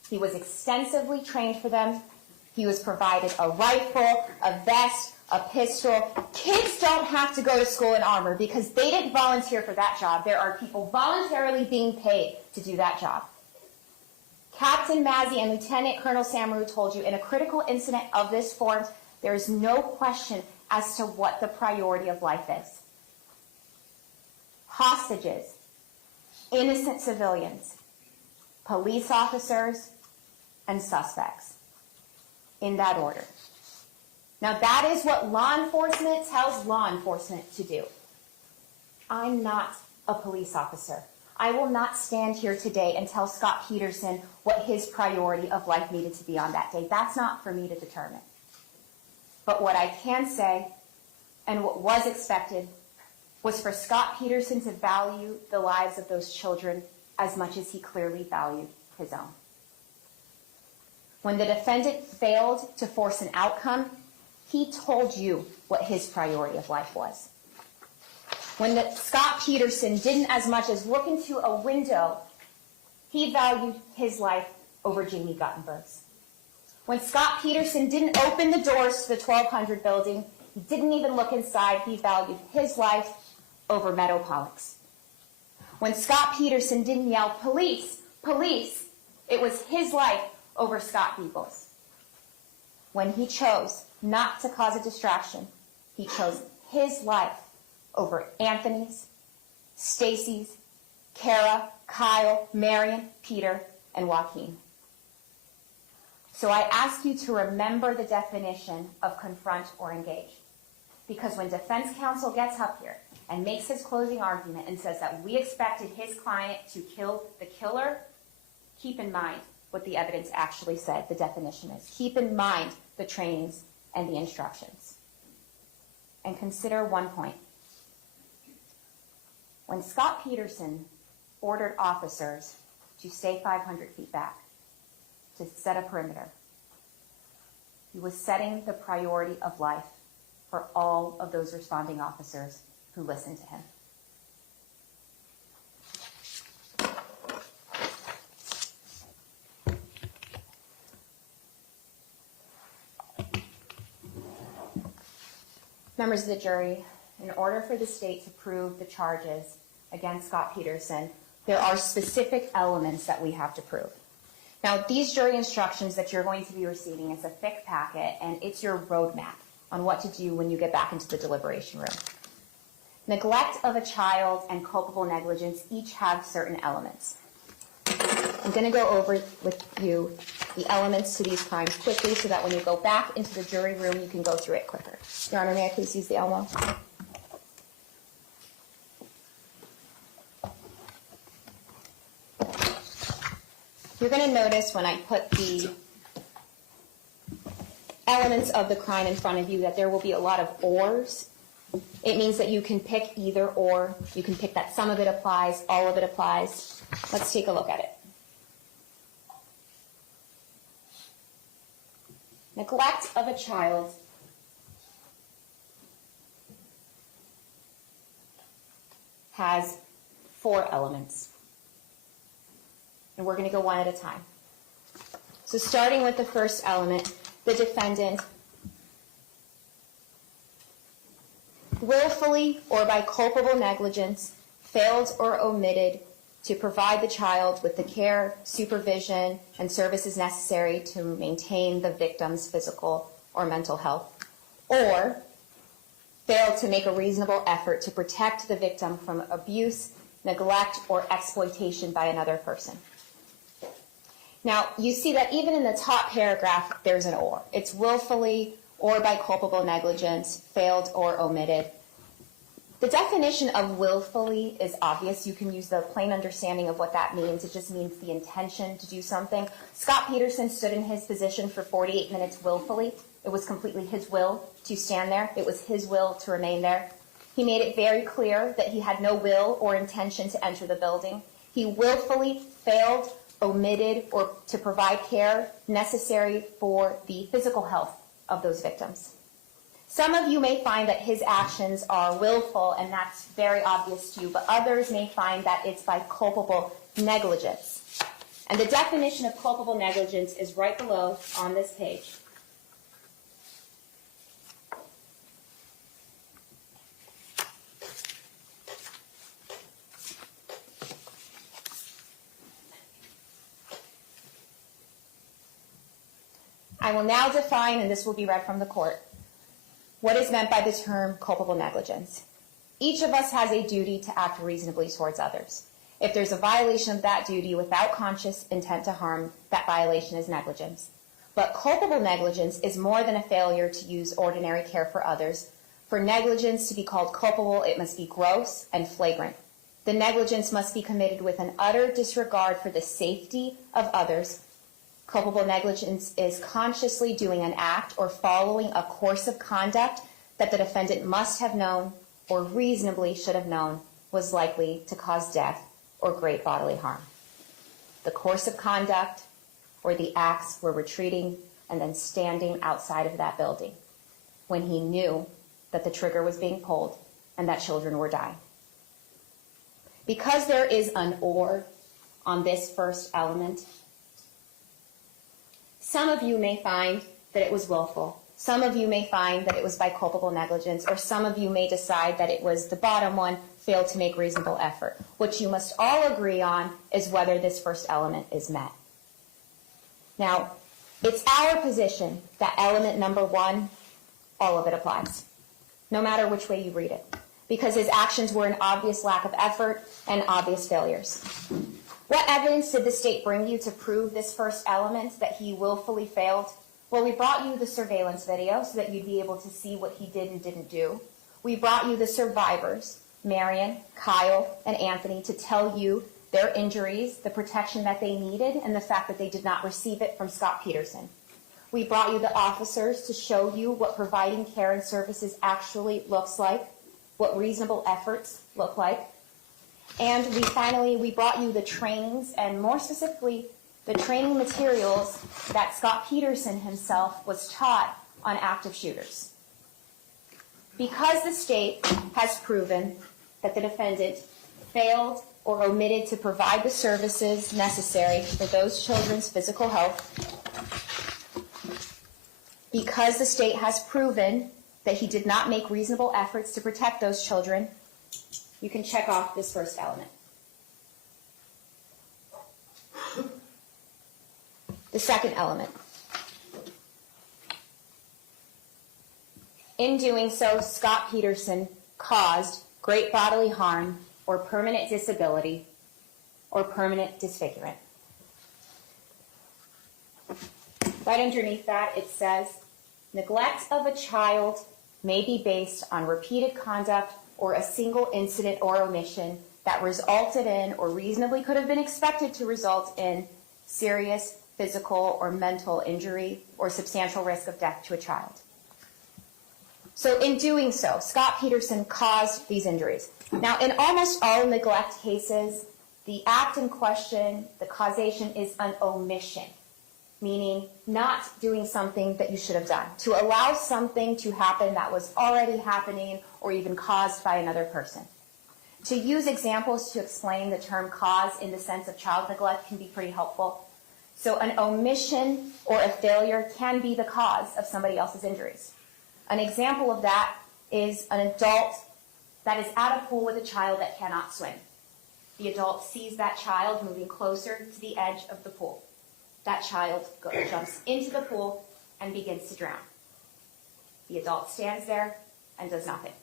He was extensively trained for them. He was provided a rifle, a vest, a pistol. Kids don't have to go to school in armor because they didn't volunteer for that job. There are people voluntarily being paid to do that job. Captain Mazzi and Lieutenant Colonel Samaru told you in a critical incident of this form, there is no question as to what the priority of life is. Hostages, innocent civilians, police officers, and suspects. In that order. Now that is what law enforcement tells law enforcement to do. I'm not a police officer. I will not stand here today and tell Scot Peterson what his priority of life needed to be on that day. That's not for me to determine. But what I can say, and what was expected, was for Scot Peterson to value the lives of those children as much as he clearly valued his own. When the defendant failed to force an outcome, he told you what his priority of life was. When Scot Peterson didn't as much as look into a window, he valued his life over Jamie Guttenberg's. When Scot Peterson didn't open the doors to the 1200 building, he didn't even look inside, he valued his life over Meadow Pollock's. When Scot Peterson didn't yell, police, police, it was his life over Scott Beagle's. When he chose not to cause a distraction, he chose his life over Anthony's, Stacy's, Kara, Kyle, Marion, Peter, and Joaquin. So I ask you to remember the definition of confront or engage. Because when defense counsel gets up here and makes his closing argument and says that we expected his client to kill the killer, keep in mind, what the evidence actually said the definition is. Keep in mind the trainings and the instructions. And consider one point. When Scot Peterson ordered officers to stay 500 feet back, to set a perimeter, he was setting the priority of life for all of those responding officers who listened to him. Members of the jury, in order for the state to prove the charges against Scot Peterson, there are specific elements that we have to prove. Now, these jury instructions that you're going to be receiving, it's a thick packet, and it's your roadmap on what to do when you get back into the deliberation room. Neglect of a child and culpable negligence each have certain elements. I'm going to go over with you the elements to these crimes quickly so that when you go back into the jury room, you can go through it quicker. Your Honor, may I please use the Elmo? You're going to notice when I put the elements of the crime in front of you that there will be a lot of ors. It means that you can pick either or. You can pick that some of it applies, all of it applies. Let's take a look at it. Neglect of a child has 4 elements. And we're going to go one at a time. So starting with the first element, the defendant willfully or by culpable negligence failed or omitted to provide the child with the care, supervision, and services necessary to maintain the victim's physical or mental health, or failed to make a reasonable effort to protect the victim from abuse, neglect, or exploitation by another person. Now, you see that even in the top paragraph, there's an or. It's willfully or by culpable negligence, failed or omitted. The definition of willfully is obvious. You can use the plain understanding of what that means. It just means the intention to do something. Scot Peterson stood in his position for 48 minutes willfully. It was completely his will to stand there. It was his will to remain there. He made it very clear that he had no will or intention to enter the building. He willfully failed, omitted, or to provide care necessary for the physical health of those victims. Some of you may find that his actions are willful, and that's very obvious to you, but others may find that it's by culpable negligence. And the definition of culpable negligence is right below on this page. I will now define, and this will be read from the court, what is meant by the term culpable negligence. Each of us has a duty to act reasonably towards others. If there's a violation of that duty without conscious intent to harm, that violation is negligence. But culpable negligence is more than a failure to use ordinary care for others. For negligence to be called culpable, it must be gross and flagrant. The negligence must be committed with an utter disregard for the safety of others. Culpable negligence is consciously doing an act or following a course of conduct that the defendant must have known or reasonably should have known was likely to cause death or great bodily harm. The course of conduct or the acts were retreating and then standing outside of that building when he knew that the trigger was being pulled and that children were dying. Because there is an or on this first element, some of you may find that it was willful. Some of you may find that it was by culpable negligence, or some of you may decide that it was the bottom one, failed to make reasonable effort. What you must all agree on is whether this first element is met. Now, it's our position that element number 1, all of it applies, no matter which way you read it, because his actions were an obvious lack of effort and obvious failures. What evidence did the state bring you to prove this first element, that he willfully failed? Well, we brought you the surveillance video so that you'd be able to see what he did and didn't do. We brought you the survivors, Marion, Kyle, and Anthony, to tell you their injuries, the protection that they needed, and the fact that they did not receive it from Scot Peterson. We brought you the officers to show you what providing care and services actually looks like, what reasonable efforts look like. And we brought you the trainings, and more specifically, the training materials that Scot Peterson himself was taught on active shooters. Because the state has proven that the defendant failed or omitted to provide the services necessary for those children's physical health, because the state has proven that he did not make reasonable efforts to protect those children, you can check off this first element. The second element. In doing so, Scot Peterson caused great bodily harm or permanent disability or permanent disfigurement. Right underneath that, it says, neglect of a child may be based on repeated conduct or a single incident or omission that resulted in or reasonably could have been expected to result in serious physical or mental injury or substantial risk of death to a child. So in doing so, Scot Peterson caused these injuries. Now, in almost all neglect cases, the act in question, the causation, is an omission, meaning not doing something that you should have done, to allow something to happen that was already happening or even caused by another person. To use examples to explain the term cause in the sense of child neglect can be pretty helpful. So an omission or a failure can be the cause of somebody else's injuries. An example of that is an adult that is at a pool with a child that cannot swim. The adult sees that child moving closer to the edge of the pool. That child jumps into the pool and begins to drown. The adult stands there and does nothing.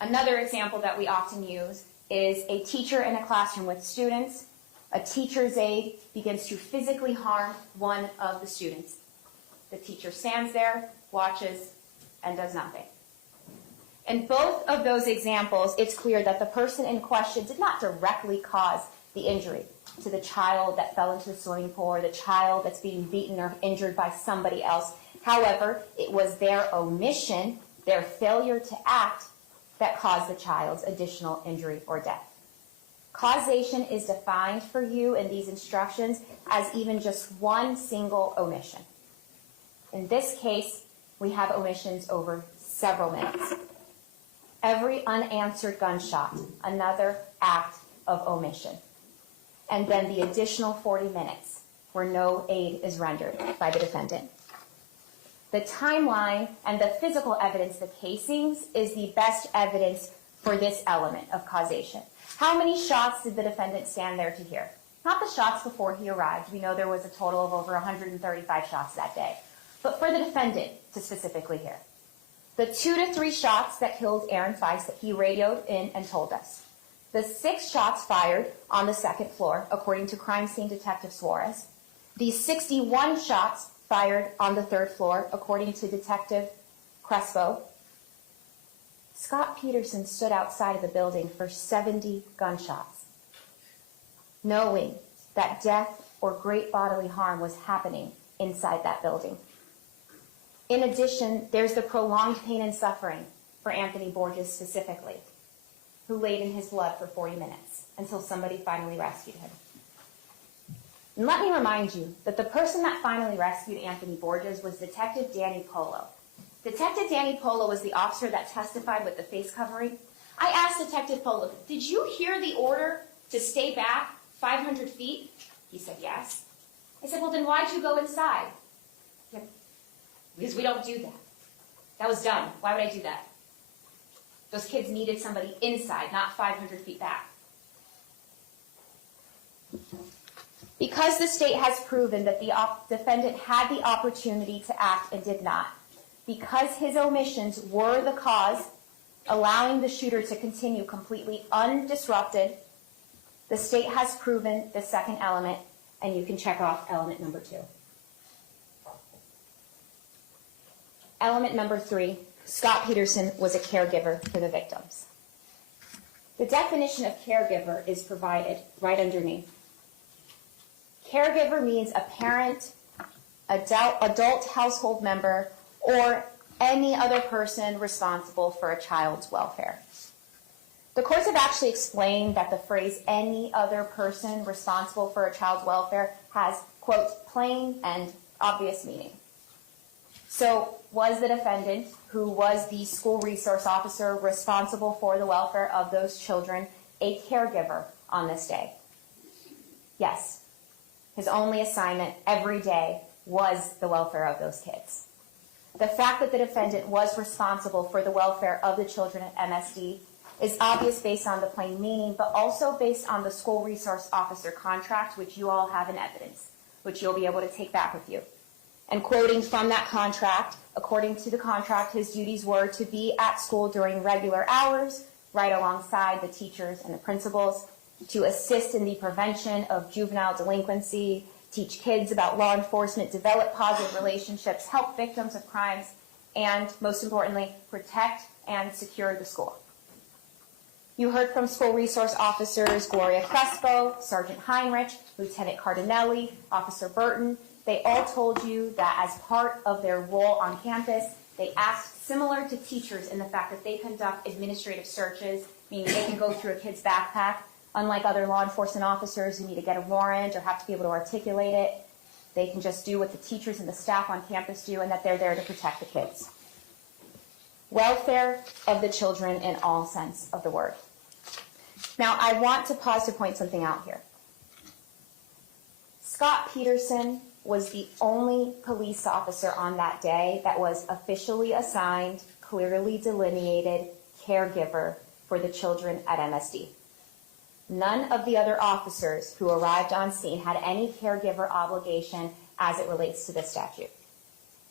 Another example that we often use is a teacher in a classroom with students. A teacher's aide begins to physically harm one of the students. The teacher stands there, watches, and does nothing. In both of those examples, it's clear that the person in question did not directly cause the injury to the child that fell into the swimming pool or the child that's being beaten or injured by somebody else. However, it was their omission, their failure to act, that caused the child's additional injury or death. Causation is defined for you in these instructions as even just one single omission. In this case, we have omissions over several minutes. Every unanswered gunshot, another act of omission. And then the additional 40 minutes where no aid is rendered by the defendant. The timeline and the physical evidence, the casings, is the best evidence for this element of causation. How many shots did the defendant stand there to hear? Not the shots before he arrived. We know there was a total of over 135 shots that day. But for the defendant to specifically hear. The 2 to 3 shots that killed Aaron Feist that he radioed in and told us. The 6 shots fired on the second floor, according to crime scene detective Suarez. The 61 shots fired on the third floor, according to Detective Crespo. Scot Peterson stood outside of the building for 70 gunshots, knowing that death or great bodily harm was happening inside that building. In addition, there's the prolonged pain and suffering for Anthony Borges specifically, who laid in his blood for 40 minutes until somebody finally rescued him. And let me remind you that the person that finally rescued Anthony Borges was Detective Danny Polo. Detective Danny Polo was the officer that testified with the face covering. I asked Detective Polo, did you hear the order to stay back 500 feet? He said, yes. I said, well, then why'd you go inside? He said, because we don't do that. That was dumb. Why would I do that? Those kids needed somebody inside, not 500 feet back. Because the state has proven that the defendant had the opportunity to act and did not, because his omissions were the cause, allowing the shooter to continue completely undisrupted, the state has proven the second element, and you can check off element number 2. Element number 3, Scot Peterson was a caregiver for the victims. The definition of caregiver is provided right underneath. Caregiver means a parent, adult household member, or any other person responsible for a child's welfare. The courts have actually explained that the phrase any other person responsible for a child's welfare has, quote, plain and obvious meaning. So was the defendant, who was the school resource officer responsible for the welfare of those children, a caregiver on this day? Yes. His only assignment every day was the welfare of those kids. The fact that the defendant was responsible for the welfare of the children at MSD is obvious based on the plain meaning, but also based on the school resource officer contract, which you all have in evidence, which you'll be able to take back with you. And quoting from that contract, according to the contract, his duties were to be at school during regular hours, right alongside the teachers and the principals, to assist in the prevention of juvenile delinquency, teach kids about law enforcement, develop positive relationships, help victims of crimes, and, most importantly, protect and secure the school. You heard from school resource officers Gloria Crespo, Sergeant Heinrich, Lieutenant Cardinelli, Officer Burton. They all told you that as part of their role on campus, they asked, similar to teachers in the fact that they conduct administrative searches, meaning they can go through a kid's backpack, unlike other law enforcement officers who need to get a warrant or have to be able to articulate it. They can just do what the teachers and the staff on campus do, and that they're there to protect the kids. Welfare of the children in all sense of the word. Now, I want to pause to point something out here. Scot Peterson was the only police officer on that day that was officially assigned, clearly delineated caregiver for the children at MSD. None of the other officers who arrived on scene had any caregiver obligation as it relates to this statute.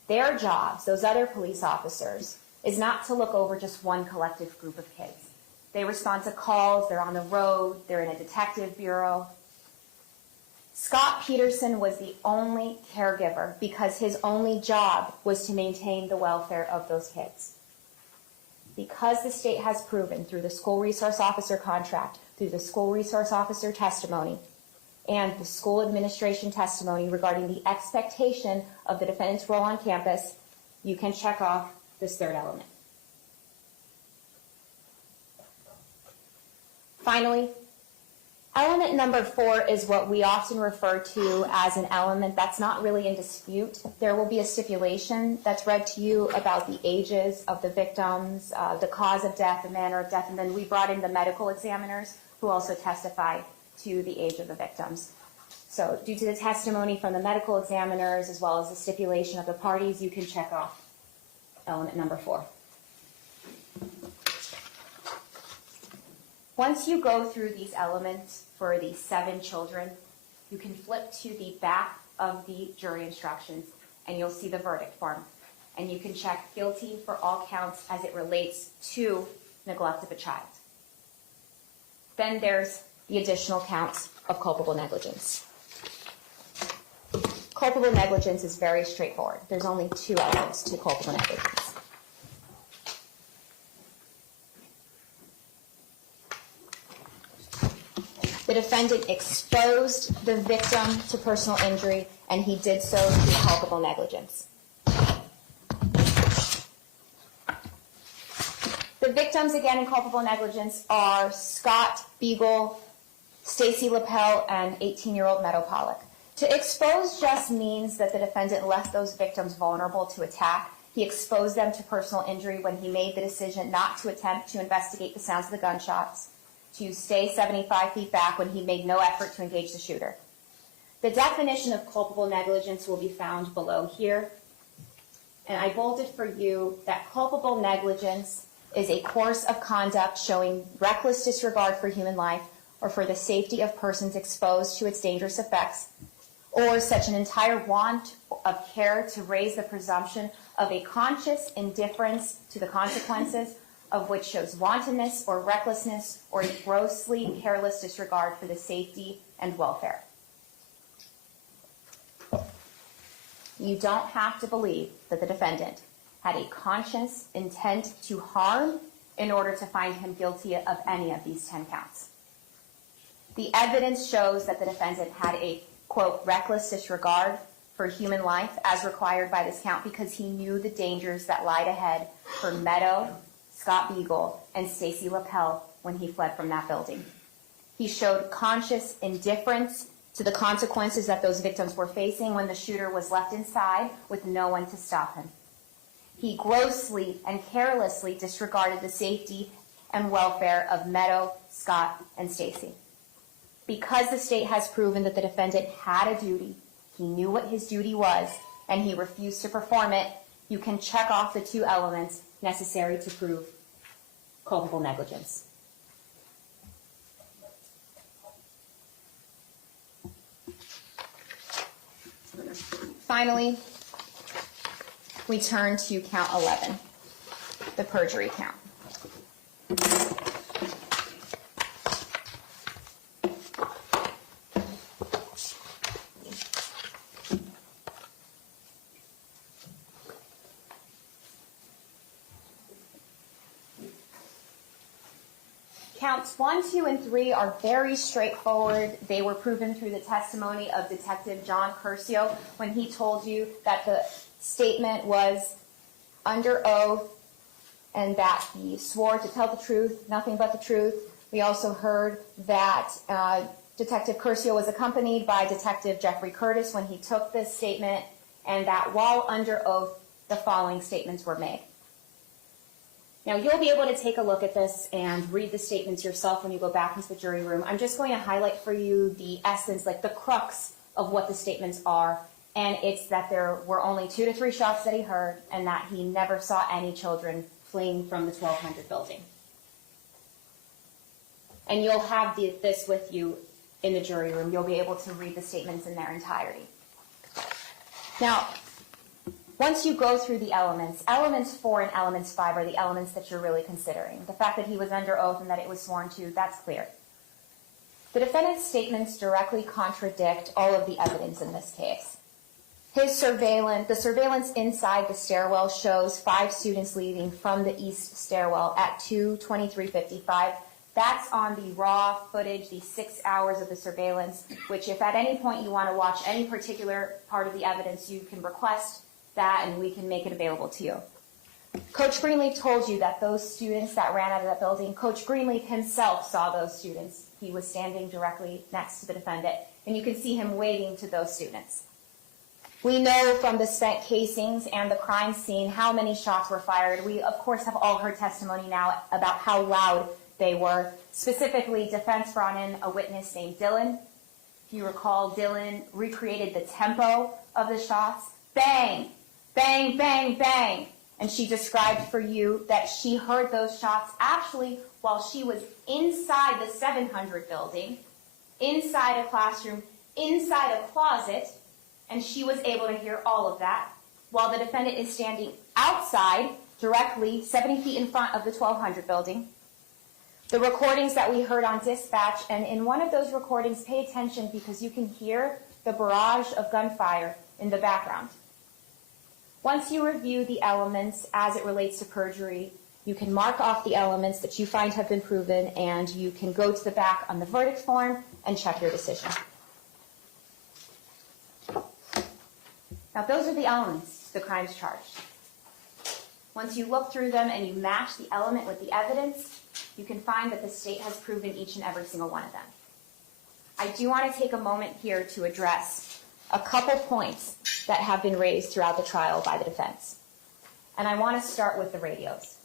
Their jobs, those other police officers, is not to look over just one collective group of kids. They respond to calls, they're on the road, they're in a detective bureau. Scot Peterson was the only caregiver because his only job was to maintain the welfare of those kids. Because the state has proven through the school resource officer contract, through the school resource officer testimony, and the school administration testimony regarding the expectation of the defendant's role on campus, you can check off this third element. Finally, element number 4 is what we often refer to as an element that's not really in dispute. There will be a stipulation that's read to you about the ages of the victims, the cause of death, the manner of death, and then we brought in the medical examiners who also testify to the age of the victims. So due to the testimony from the medical examiners as well as the stipulation of the parties, you can check off element number 4. Once you go through these elements for the 7 children, you can flip to the back of the jury instructions and you'll see the verdict form. And you can check guilty for all counts as it relates to neglect of a child. Then there's the additional counts of culpable negligence. Culpable negligence is very straightforward. There's only 2 elements to culpable negligence. The defendant exposed the victim to personal injury, and he did so through culpable negligence. The victims, again, in culpable negligence are Scott Beagle, Stacy Lapel, and 18-year-old Meadow Pollock. To expose just means that the defendant left those victims vulnerable to attack. He exposed them to personal injury when he made the decision not to attempt to investigate the sounds of the gunshots, to stay 75 feet back when he made no effort to engage the shooter. The definition of culpable negligence will be found below here. And I bolded for you that culpable negligence is a course of conduct showing reckless disregard for human life or for the safety of persons exposed to its dangerous effects, or such an entire want of care to raise the presumption of a conscious indifference to the consequences of which shows wantonness or recklessness or a grossly careless disregard for the safety and welfare. You don't have to believe that the defendant had a conscious intent to harm in order to find him guilty of any of these 10 counts. The evidence shows that the defendant had a, quote, reckless disregard for human life as required by this count because he knew the dangers that lied ahead for Meadow, Scott Beagle, and Stacy Lapel when he fled from that building. He showed conscious indifference to the consequences that those victims were facing when the shooter was left inside with no one to stop him. He grossly and carelessly disregarded the safety and welfare of Meadow, Scott, and Stacy. Because the state has proven that the defendant had a duty, he knew what his duty was, and he refused to perform it, you can check off the 2 elements necessary to prove culpable negligence. Finally, we turn to count 11, the perjury count. Counts 1, 2, and 3 are very straightforward. They were proven through the testimony of Detective John Curcio when he told you that the statement was under oath and that he swore to tell the truth, nothing but the truth. We also heard that Detective Curcio was accompanied by Detective Jeffrey Curtis when he took this statement, and that while under oath, the following statements were made. Now, you'll be able to take a look at this and read the statements yourself when you go back into the jury room. I'm just going to highlight for you the essence, like the crux of what the statements are, and it's that there were only 2 to 3 shots that he heard and that he never saw any children fleeing from the 1200 building. And you'll have this with you in the jury room. You'll be able to read the statements in their entirety. Now, once you go through the elements 4 and elements 5 are the elements that you're really considering. The fact that he was under oath and that it was sworn to, that's clear. The defendant's statements directly contradict all of the evidence in this case. The surveillance inside the stairwell shows 5 students leaving from the east stairwell at 2:23:55. That's on the raw footage, the 6 hours of the surveillance, which if at any point you want to watch any particular part of the evidence, you can request that and we can make it available to you. Coach Greenleaf told you that those students that ran out of that building, Coach Greenleaf himself saw those students. He was standing directly next to the defendant, and you can see him waving to those students. We know from the spent casings and the crime scene how many shots were fired. We, of course, have all heard testimony now about how loud they were. Specifically, defense brought in a witness named Dylan. If you recall, Dylan recreated the tempo of the shots. Bang! Bang, bang, bang. And she described for you that she heard those shots actually while she was inside the 700 building, inside a classroom, inside a closet, and she was able to hear all of that while the defendant is standing outside, directly 70 feet in front of the 1200 building. The recordings that we heard on dispatch, and in one of those recordings, pay attention because you can hear the barrage of gunfire in the background. Once you review the elements as it relates to perjury, you can mark off the elements that you find have been proven, and you can go to the back on the verdict form and check your decision. Now, those are the elements to the crimes charged. Once you look through them and you match the element with the evidence, you can find that the state has proven each and every single one of them. I do want to take a moment here to address a couple points that have been raised throughout the trial by the defense. And I want to start with the radios.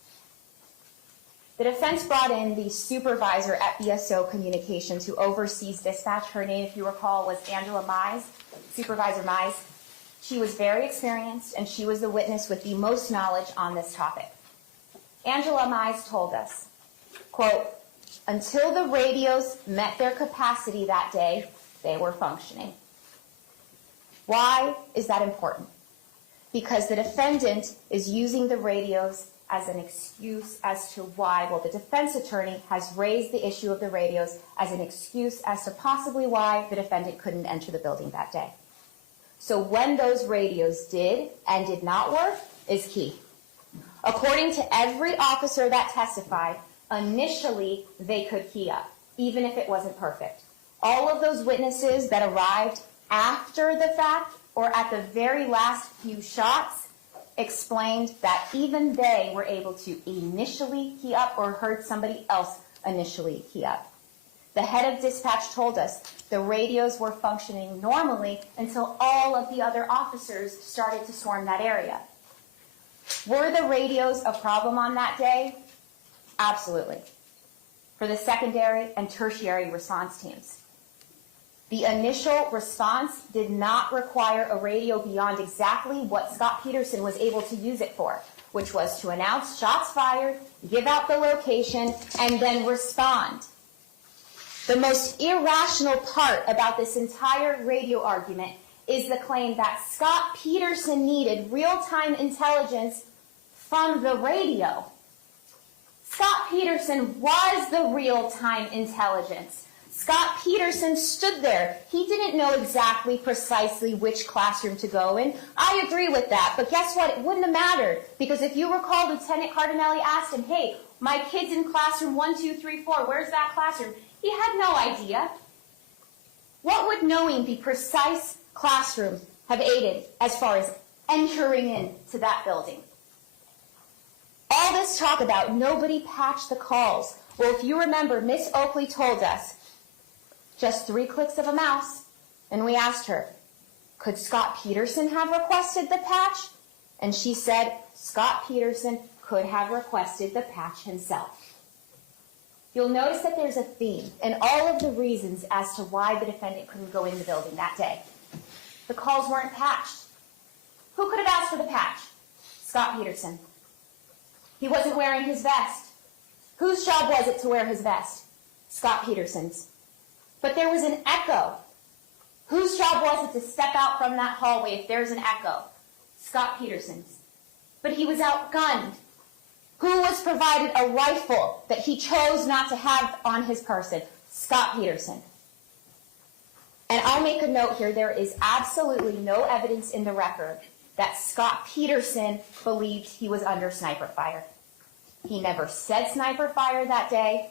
The defense brought in the supervisor at BSO Communications who oversees dispatch. Her name, if you recall, was Angela Mize, Supervisor Mize. She was very experienced, and she was the witness with the most knowledge on this topic. Angela Mize told us, quote, "Until the radios met their capacity that day, they were functioning." Why is that important? Because the defendant is using the radios as an excuse as to why, well, the defense attorney has raised the issue of the radios as an excuse as to possibly why the defendant couldn't enter the building that day. So when those radios did and did not work is key. According to every officer that testified, initially they could key up, even if it wasn't perfect. All of those witnesses that arrived after the fact or at the very last few shots explained that even they were able to initially key up or heard somebody else initially key up. The head of dispatch told us the radios were functioning normally until all of the other officers started to swarm that area. Were the radios a problem on that day? Absolutely. For the secondary and tertiary response teams. The initial response did not require a radio beyond exactly what Scot Peterson was able to use it for, which was to announce shots fired, give out the location, and then respond. The most irrational part about this entire radio argument is the claim that Scot Peterson needed real-time intelligence from the radio. Scot Peterson was the real-time intelligence. Scot Peterson stood there. He didn't know exactly precisely which classroom to go in. I agree with that, but guess what? It wouldn't have mattered, because if you recall, Lieutenant Cardinelli asked him, hey, my kid's in classroom 1, 2, 3, 4. Where's that classroom? He had no idea. What would knowing the precise classroom have aided as far as entering into that building? All this talk about nobody patched the calls. Well, if you remember, Miss Oakley told us just 3 clicks of a mouse, and we asked her, could Scot Peterson have requested the patch? And she said Scot Peterson could have requested the patch himself. You'll notice that there's a theme in all of the reasons as to why the defendant couldn't go in the building that day. The calls weren't patched. Who could have asked for the patch? Scot Peterson. He wasn't wearing his vest. Whose job was it to wear his vest? Scot Peterson's. But there was an echo. Whose job was it to step out from that hallway if there's an echo? Scot Peterson's. But he was outgunned. Who was provided a rifle that he chose not to have on his person? Scot Peterson. And I'll make a note here, there is absolutely no evidence in the record that Scot Peterson believed he was under sniper fire. He never said sniper fire that day.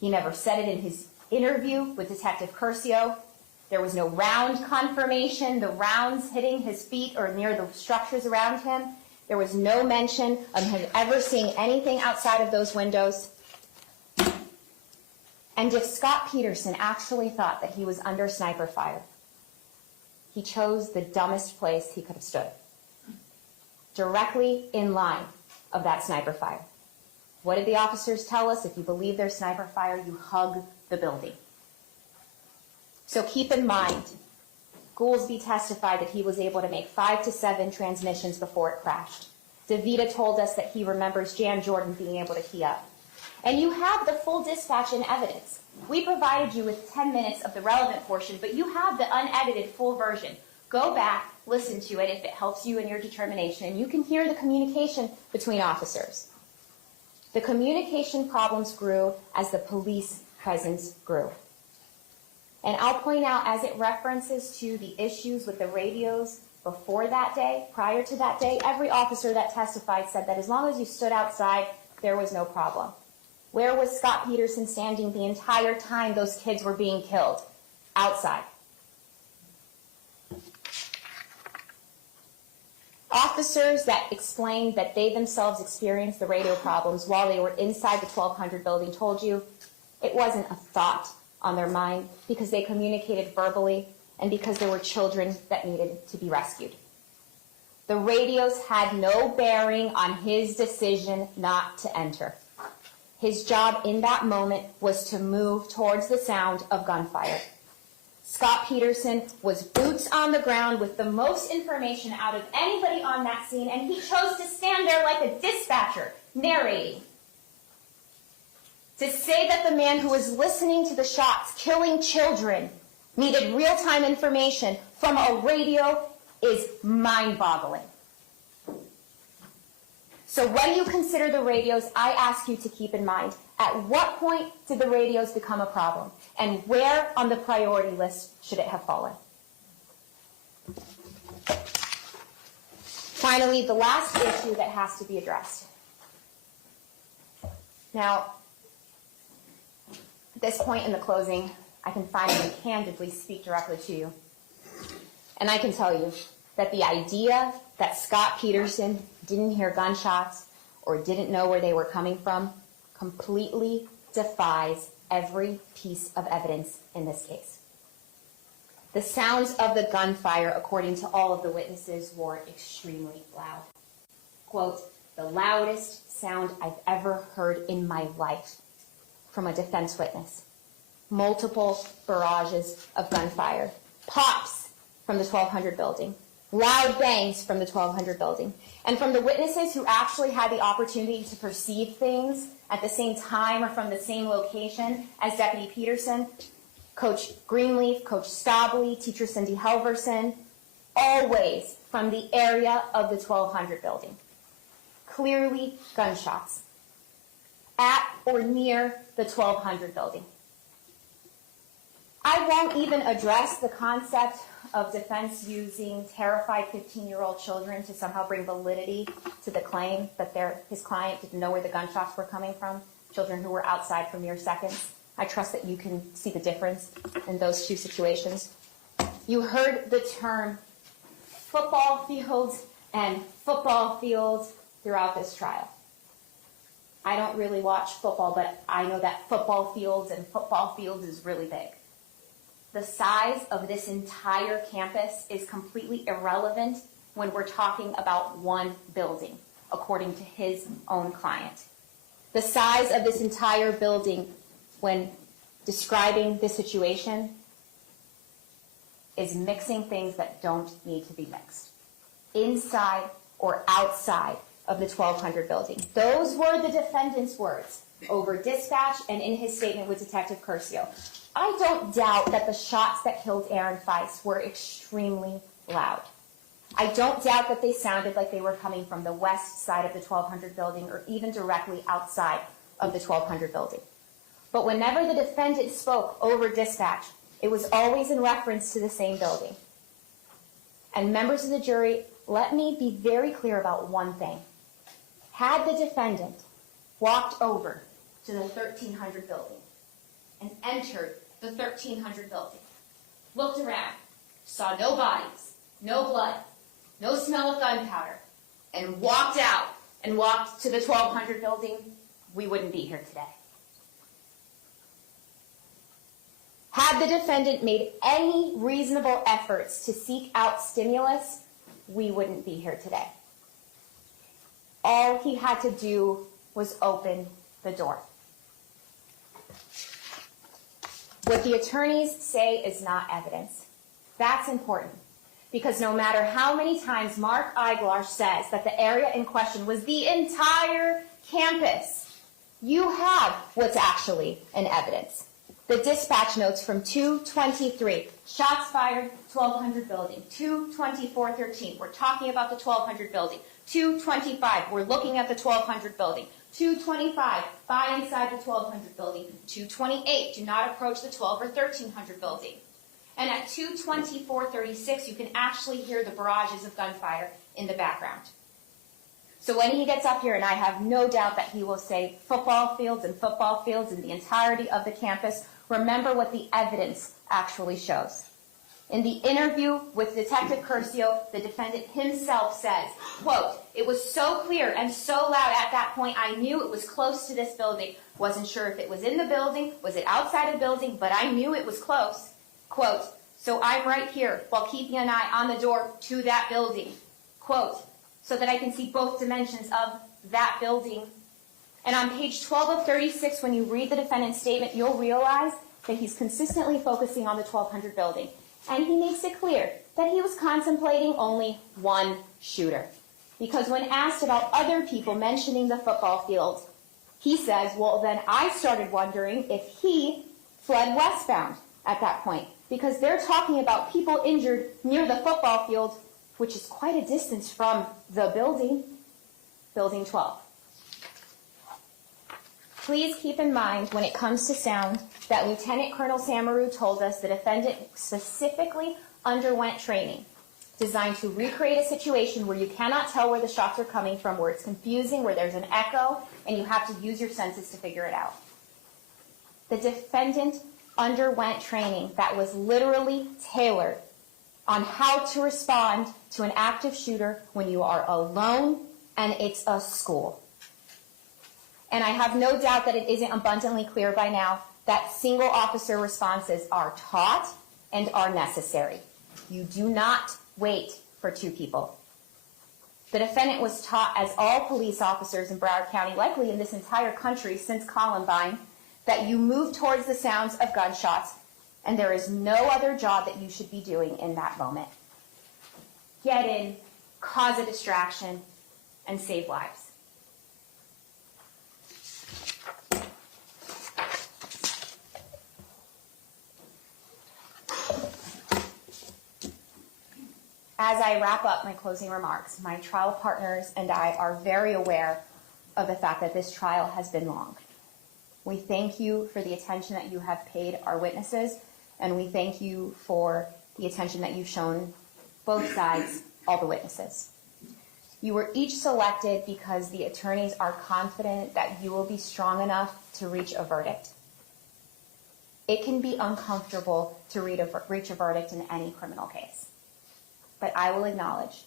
He never said it in his interview with Detective Curcio. There was no round confirmation, the rounds hitting his feet or near the structures around him. There was no mention of him ever seeing anything outside of those windows. And if Scot Peterson actually thought that he was under sniper fire, he chose the dumbest place he could have stood. Directly in line of that sniper fire. What did the officers tell us? If you believe there's sniper fire, you hug the building. So keep in mind, Goolsby testified that he was able to make 5 to 7 transmissions before it crashed. DeVita told us that he remembers Jan Jordan being able to key up. And you have the full dispatch and evidence. We provided you with 10 minutes of the relevant portion, but you have the unedited full version. Go back, listen to it if it helps you in your determination, and you can hear the communication between officers. The communication problems grew as the police presence grew. And I'll point out, as it references to the issues with the radios before that day, prior to that day, every officer that testified said that as long as you stood outside, there was no problem. Where was Scot Peterson standing the entire time those kids were being killed? Outside. Officers that explained that they themselves experienced the radio problems while they were inside the 1200 building told you it wasn't a thought on their mind because they communicated verbally and because there were children that needed to be rescued. The radios had no bearing on his decision not to enter. His job in that moment was to move towards the sound of gunfire. Scot Peterson was boots on the ground with the most information out of anybody on that scene, and he chose to stand there like a dispatcher, narrating. To say that the man who was listening to the shots, killing children, needed real-time information from a radio is mind-boggling. So when you consider the radios, I ask you to keep in mind, at what point did the radios become a problem? And where on the priority list should it have fallen? Finally, the last issue that has to be addressed. Now, at this point in the closing, I can finally candidly speak directly to you. And I can tell you that the idea that Scot Peterson didn't hear gunshots or didn't know where they were coming from completely defies every piece of evidence in this case. The sounds of the gunfire, according to all of the witnesses, were extremely loud. Quote, the loudest sound I've ever heard in my life from a defense witness. Multiple barrages of gunfire. Pops from the 1200 building. Loud bangs from the 1200 building. And from the witnesses who actually had the opportunity to perceive things at the same time or from the same location as Deputy Peterson, Coach Greenleaf, Coach Stabley, Teacher Cindy Helverson, always from the area of the 1200 building. Clearly gunshots at or near the 1200 building. I won't even address the concept of defense using terrified 15-year-old children to somehow bring validity to the claim that his client didn't know where the gunshots were coming from, children who were outside for mere seconds. I trust that you can see the difference in those two situations. You heard the term football fields and football fields throughout this trial. I don't really watch football, but I know that football fields and football fields is really big. The size of this entire campus is completely irrelevant when we're talking about one building, according to his own client. The size of this entire building, when describing the situation, is mixing things that don't need to be mixed, inside or outside of the 1200 building. Those were the defendant's words over dispatch and in his statement with Detective Curcio. I don't doubt that the shots that killed Aaron Feist were extremely loud. I don't doubt that they sounded like they were coming from the west side of the 1200 building or even directly outside of the 1200 building. But whenever the defendant spoke over dispatch, it was always in reference to the same building. And members of the jury, let me be very clear about one thing. Had the defendant walked over to the 1300 building and entered the 1300 building, looked around, saw no bodies, no blood, no smell of gunpowder, and walked out and walked to the 1200 building, we wouldn't be here today. Had the defendant made any reasonable efforts to seek out stimulus, we wouldn't be here today. All he had to do was open the door. What the attorneys say is not evidence. That's important, because no matter how many times Mark Eiglarz says that the area in question was the entire campus, you have what's actually in evidence. The dispatch notes from 2:23, shots fired, 1200 building. 2:24:13, we're talking about the 1200 building. 2:25, we're looking at the 1200 building. 2:25, by inside the 1200 building. 2:28, do not approach the 12 or 1300 building. And at 2:24:36, you can actually hear the barrages of gunfire in the background. So when he gets up here, and I have no doubt that he will say football fields and football fields in the entirety of the campus, remember what the evidence actually shows. In the interview with Detective Curcio, the defendant himself says, quote, it was so clear and so loud at that point, I knew it was close to this building. Wasn't sure if it was in the building, was it outside the building, but I knew it was close. Quote, so I'm right here while keeping an eye on the door to that building. Quote, so that I can see both dimensions of that building. And on page 12 of 36, when you read the defendant's statement, you'll realize that he's consistently focusing on the 1200 building. And he makes it clear that he was contemplating only one shooter. Because when asked about other people mentioning the football field, he says, well, then I started wondering if he fled westbound at that point. Because they're talking about people injured near the football field, which is quite a distance from the building, building 12. Please keep in mind when it comes to sound that Lieutenant Colonel Samaru told us the defendant specifically underwent training designed to recreate a situation where you cannot tell where the shots are coming from, where it's confusing, where there's an echo, and you have to use your senses to figure it out. The defendant underwent training that was literally tailored on how to respond to an active shooter when you are alone and it's a school. And I have no doubt that it isn't abundantly clear by now that single officer responses are taught and are necessary. You do not wait for two people. The defendant was taught, as all police officers in Broward County, likely in this entire country since Columbine, that you move towards the sounds of gunshots, and there is no other job that you should be doing in that moment. Get in, cause a distraction, and save lives. As I wrap up my closing remarks, my trial partners and I are very aware of the fact that this trial has been long. We thank you for the attention that you have paid our witnesses, and we thank you for the attention that you've shown both sides, all the witnesses. You were each selected because the attorneys are confident that you will be strong enough to reach a verdict. It can be uncomfortable to reach a verdict in any criminal case. But I will acknowledge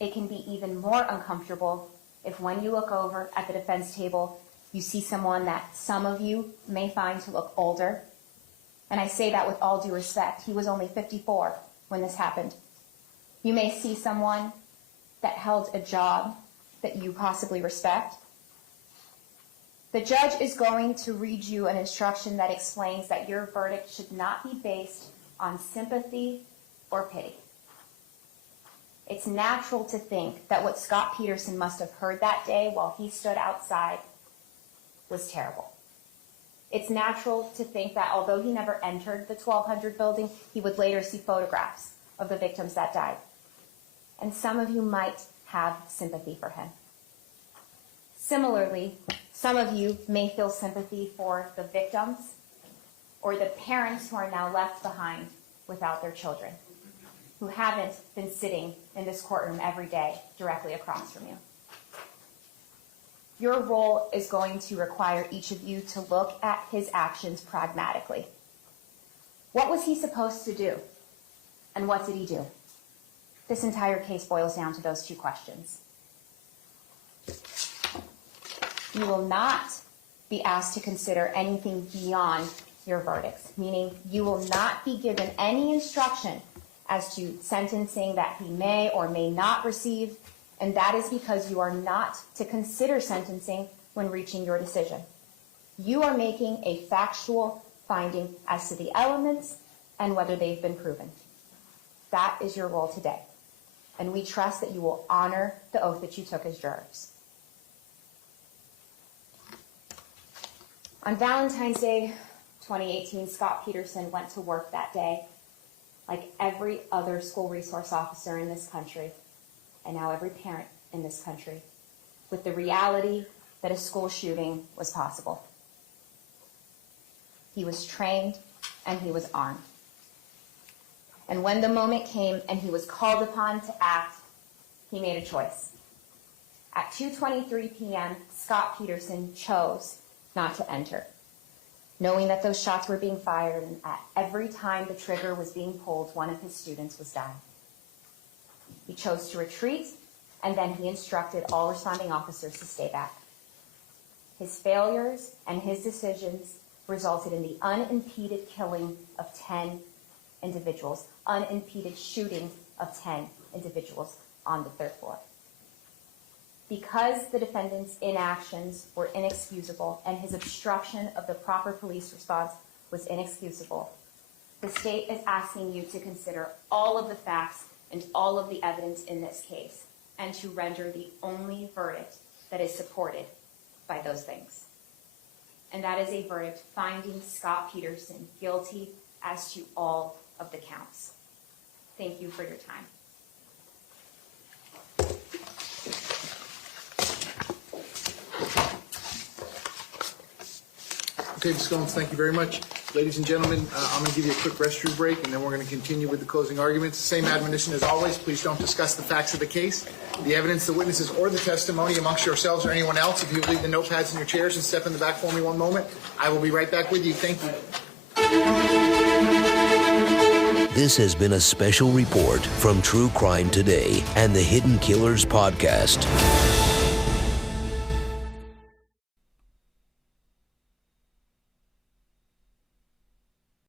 it can be even more uncomfortable if, when you look over at the defense table, you see someone that some of you may find to look older. And I say that with all due respect. He was only 54 when this happened. You may see someone that held a job that you possibly respect. The judge is going to read you an instruction that explains that your verdict should not be based on sympathy or pity. It's natural to think that what Scot Peterson must have heard that day while he stood outside was terrible. It's natural to think that although he never entered the 1200 building, he would later see photographs of the victims that died. And some of you might have sympathy for him. Similarly, some of you may feel sympathy for the victims or the parents who are now left behind without their children, who haven't been sitting in this courtroom every day directly across from you. Your role is going to require each of you to look at his actions pragmatically. What was he supposed to do? And what did he do? This entire case boils down to those two questions. You will not be asked to consider anything beyond your verdicts, meaning you will not be given any instruction as to sentencing that he may or may not receive, and that is because you are not to consider sentencing when reaching your decision. You are making a factual finding as to the elements and whether they've been proven. That is your role today, and we trust that you will honor the oath that you took as jurors. On Valentine's Day 2018, Scot Peterson went to work that day like every other school resource officer in this country, and now every parent in this country, with the reality that a school shooting was possible. He was trained and he was armed. And when the moment came and he was called upon to act, he made a choice. At 2:23 p.m., Scot Peterson chose not to enter, knowing that those shots were being fired, and at every time the trigger was being pulled, one of his students was dying. He chose to retreat, and then he instructed all responding officers to stay back. His failures and his decisions resulted in the unimpeded killing of 10 individuals, unimpeded shooting of 10 individuals on the third floor. Because the defendant's inactions were inexcusable and his obstruction of the proper police response was inexcusable, the state is asking you to consider all of the facts and all of the evidence in this case and to render the only verdict that is supported by those things. And that is a verdict finding Scot Peterson guilty as to all of the counts. Thank you for your time. Okay, Ms. Gomes, thank you very much. Ladies and gentlemen, I'm going to give you a quick restroom break, and then we're going to continue with the closing arguments. Same admonition as always. Please don't discuss the facts of the case, the evidence, the witnesses, or the testimony amongst yourselves or anyone else. If you leave the notepads in your chairs and step in the back for me one moment, I will be right back with you. Thank you. This has been a special report from True Crime Today and the Hidden Killers podcast.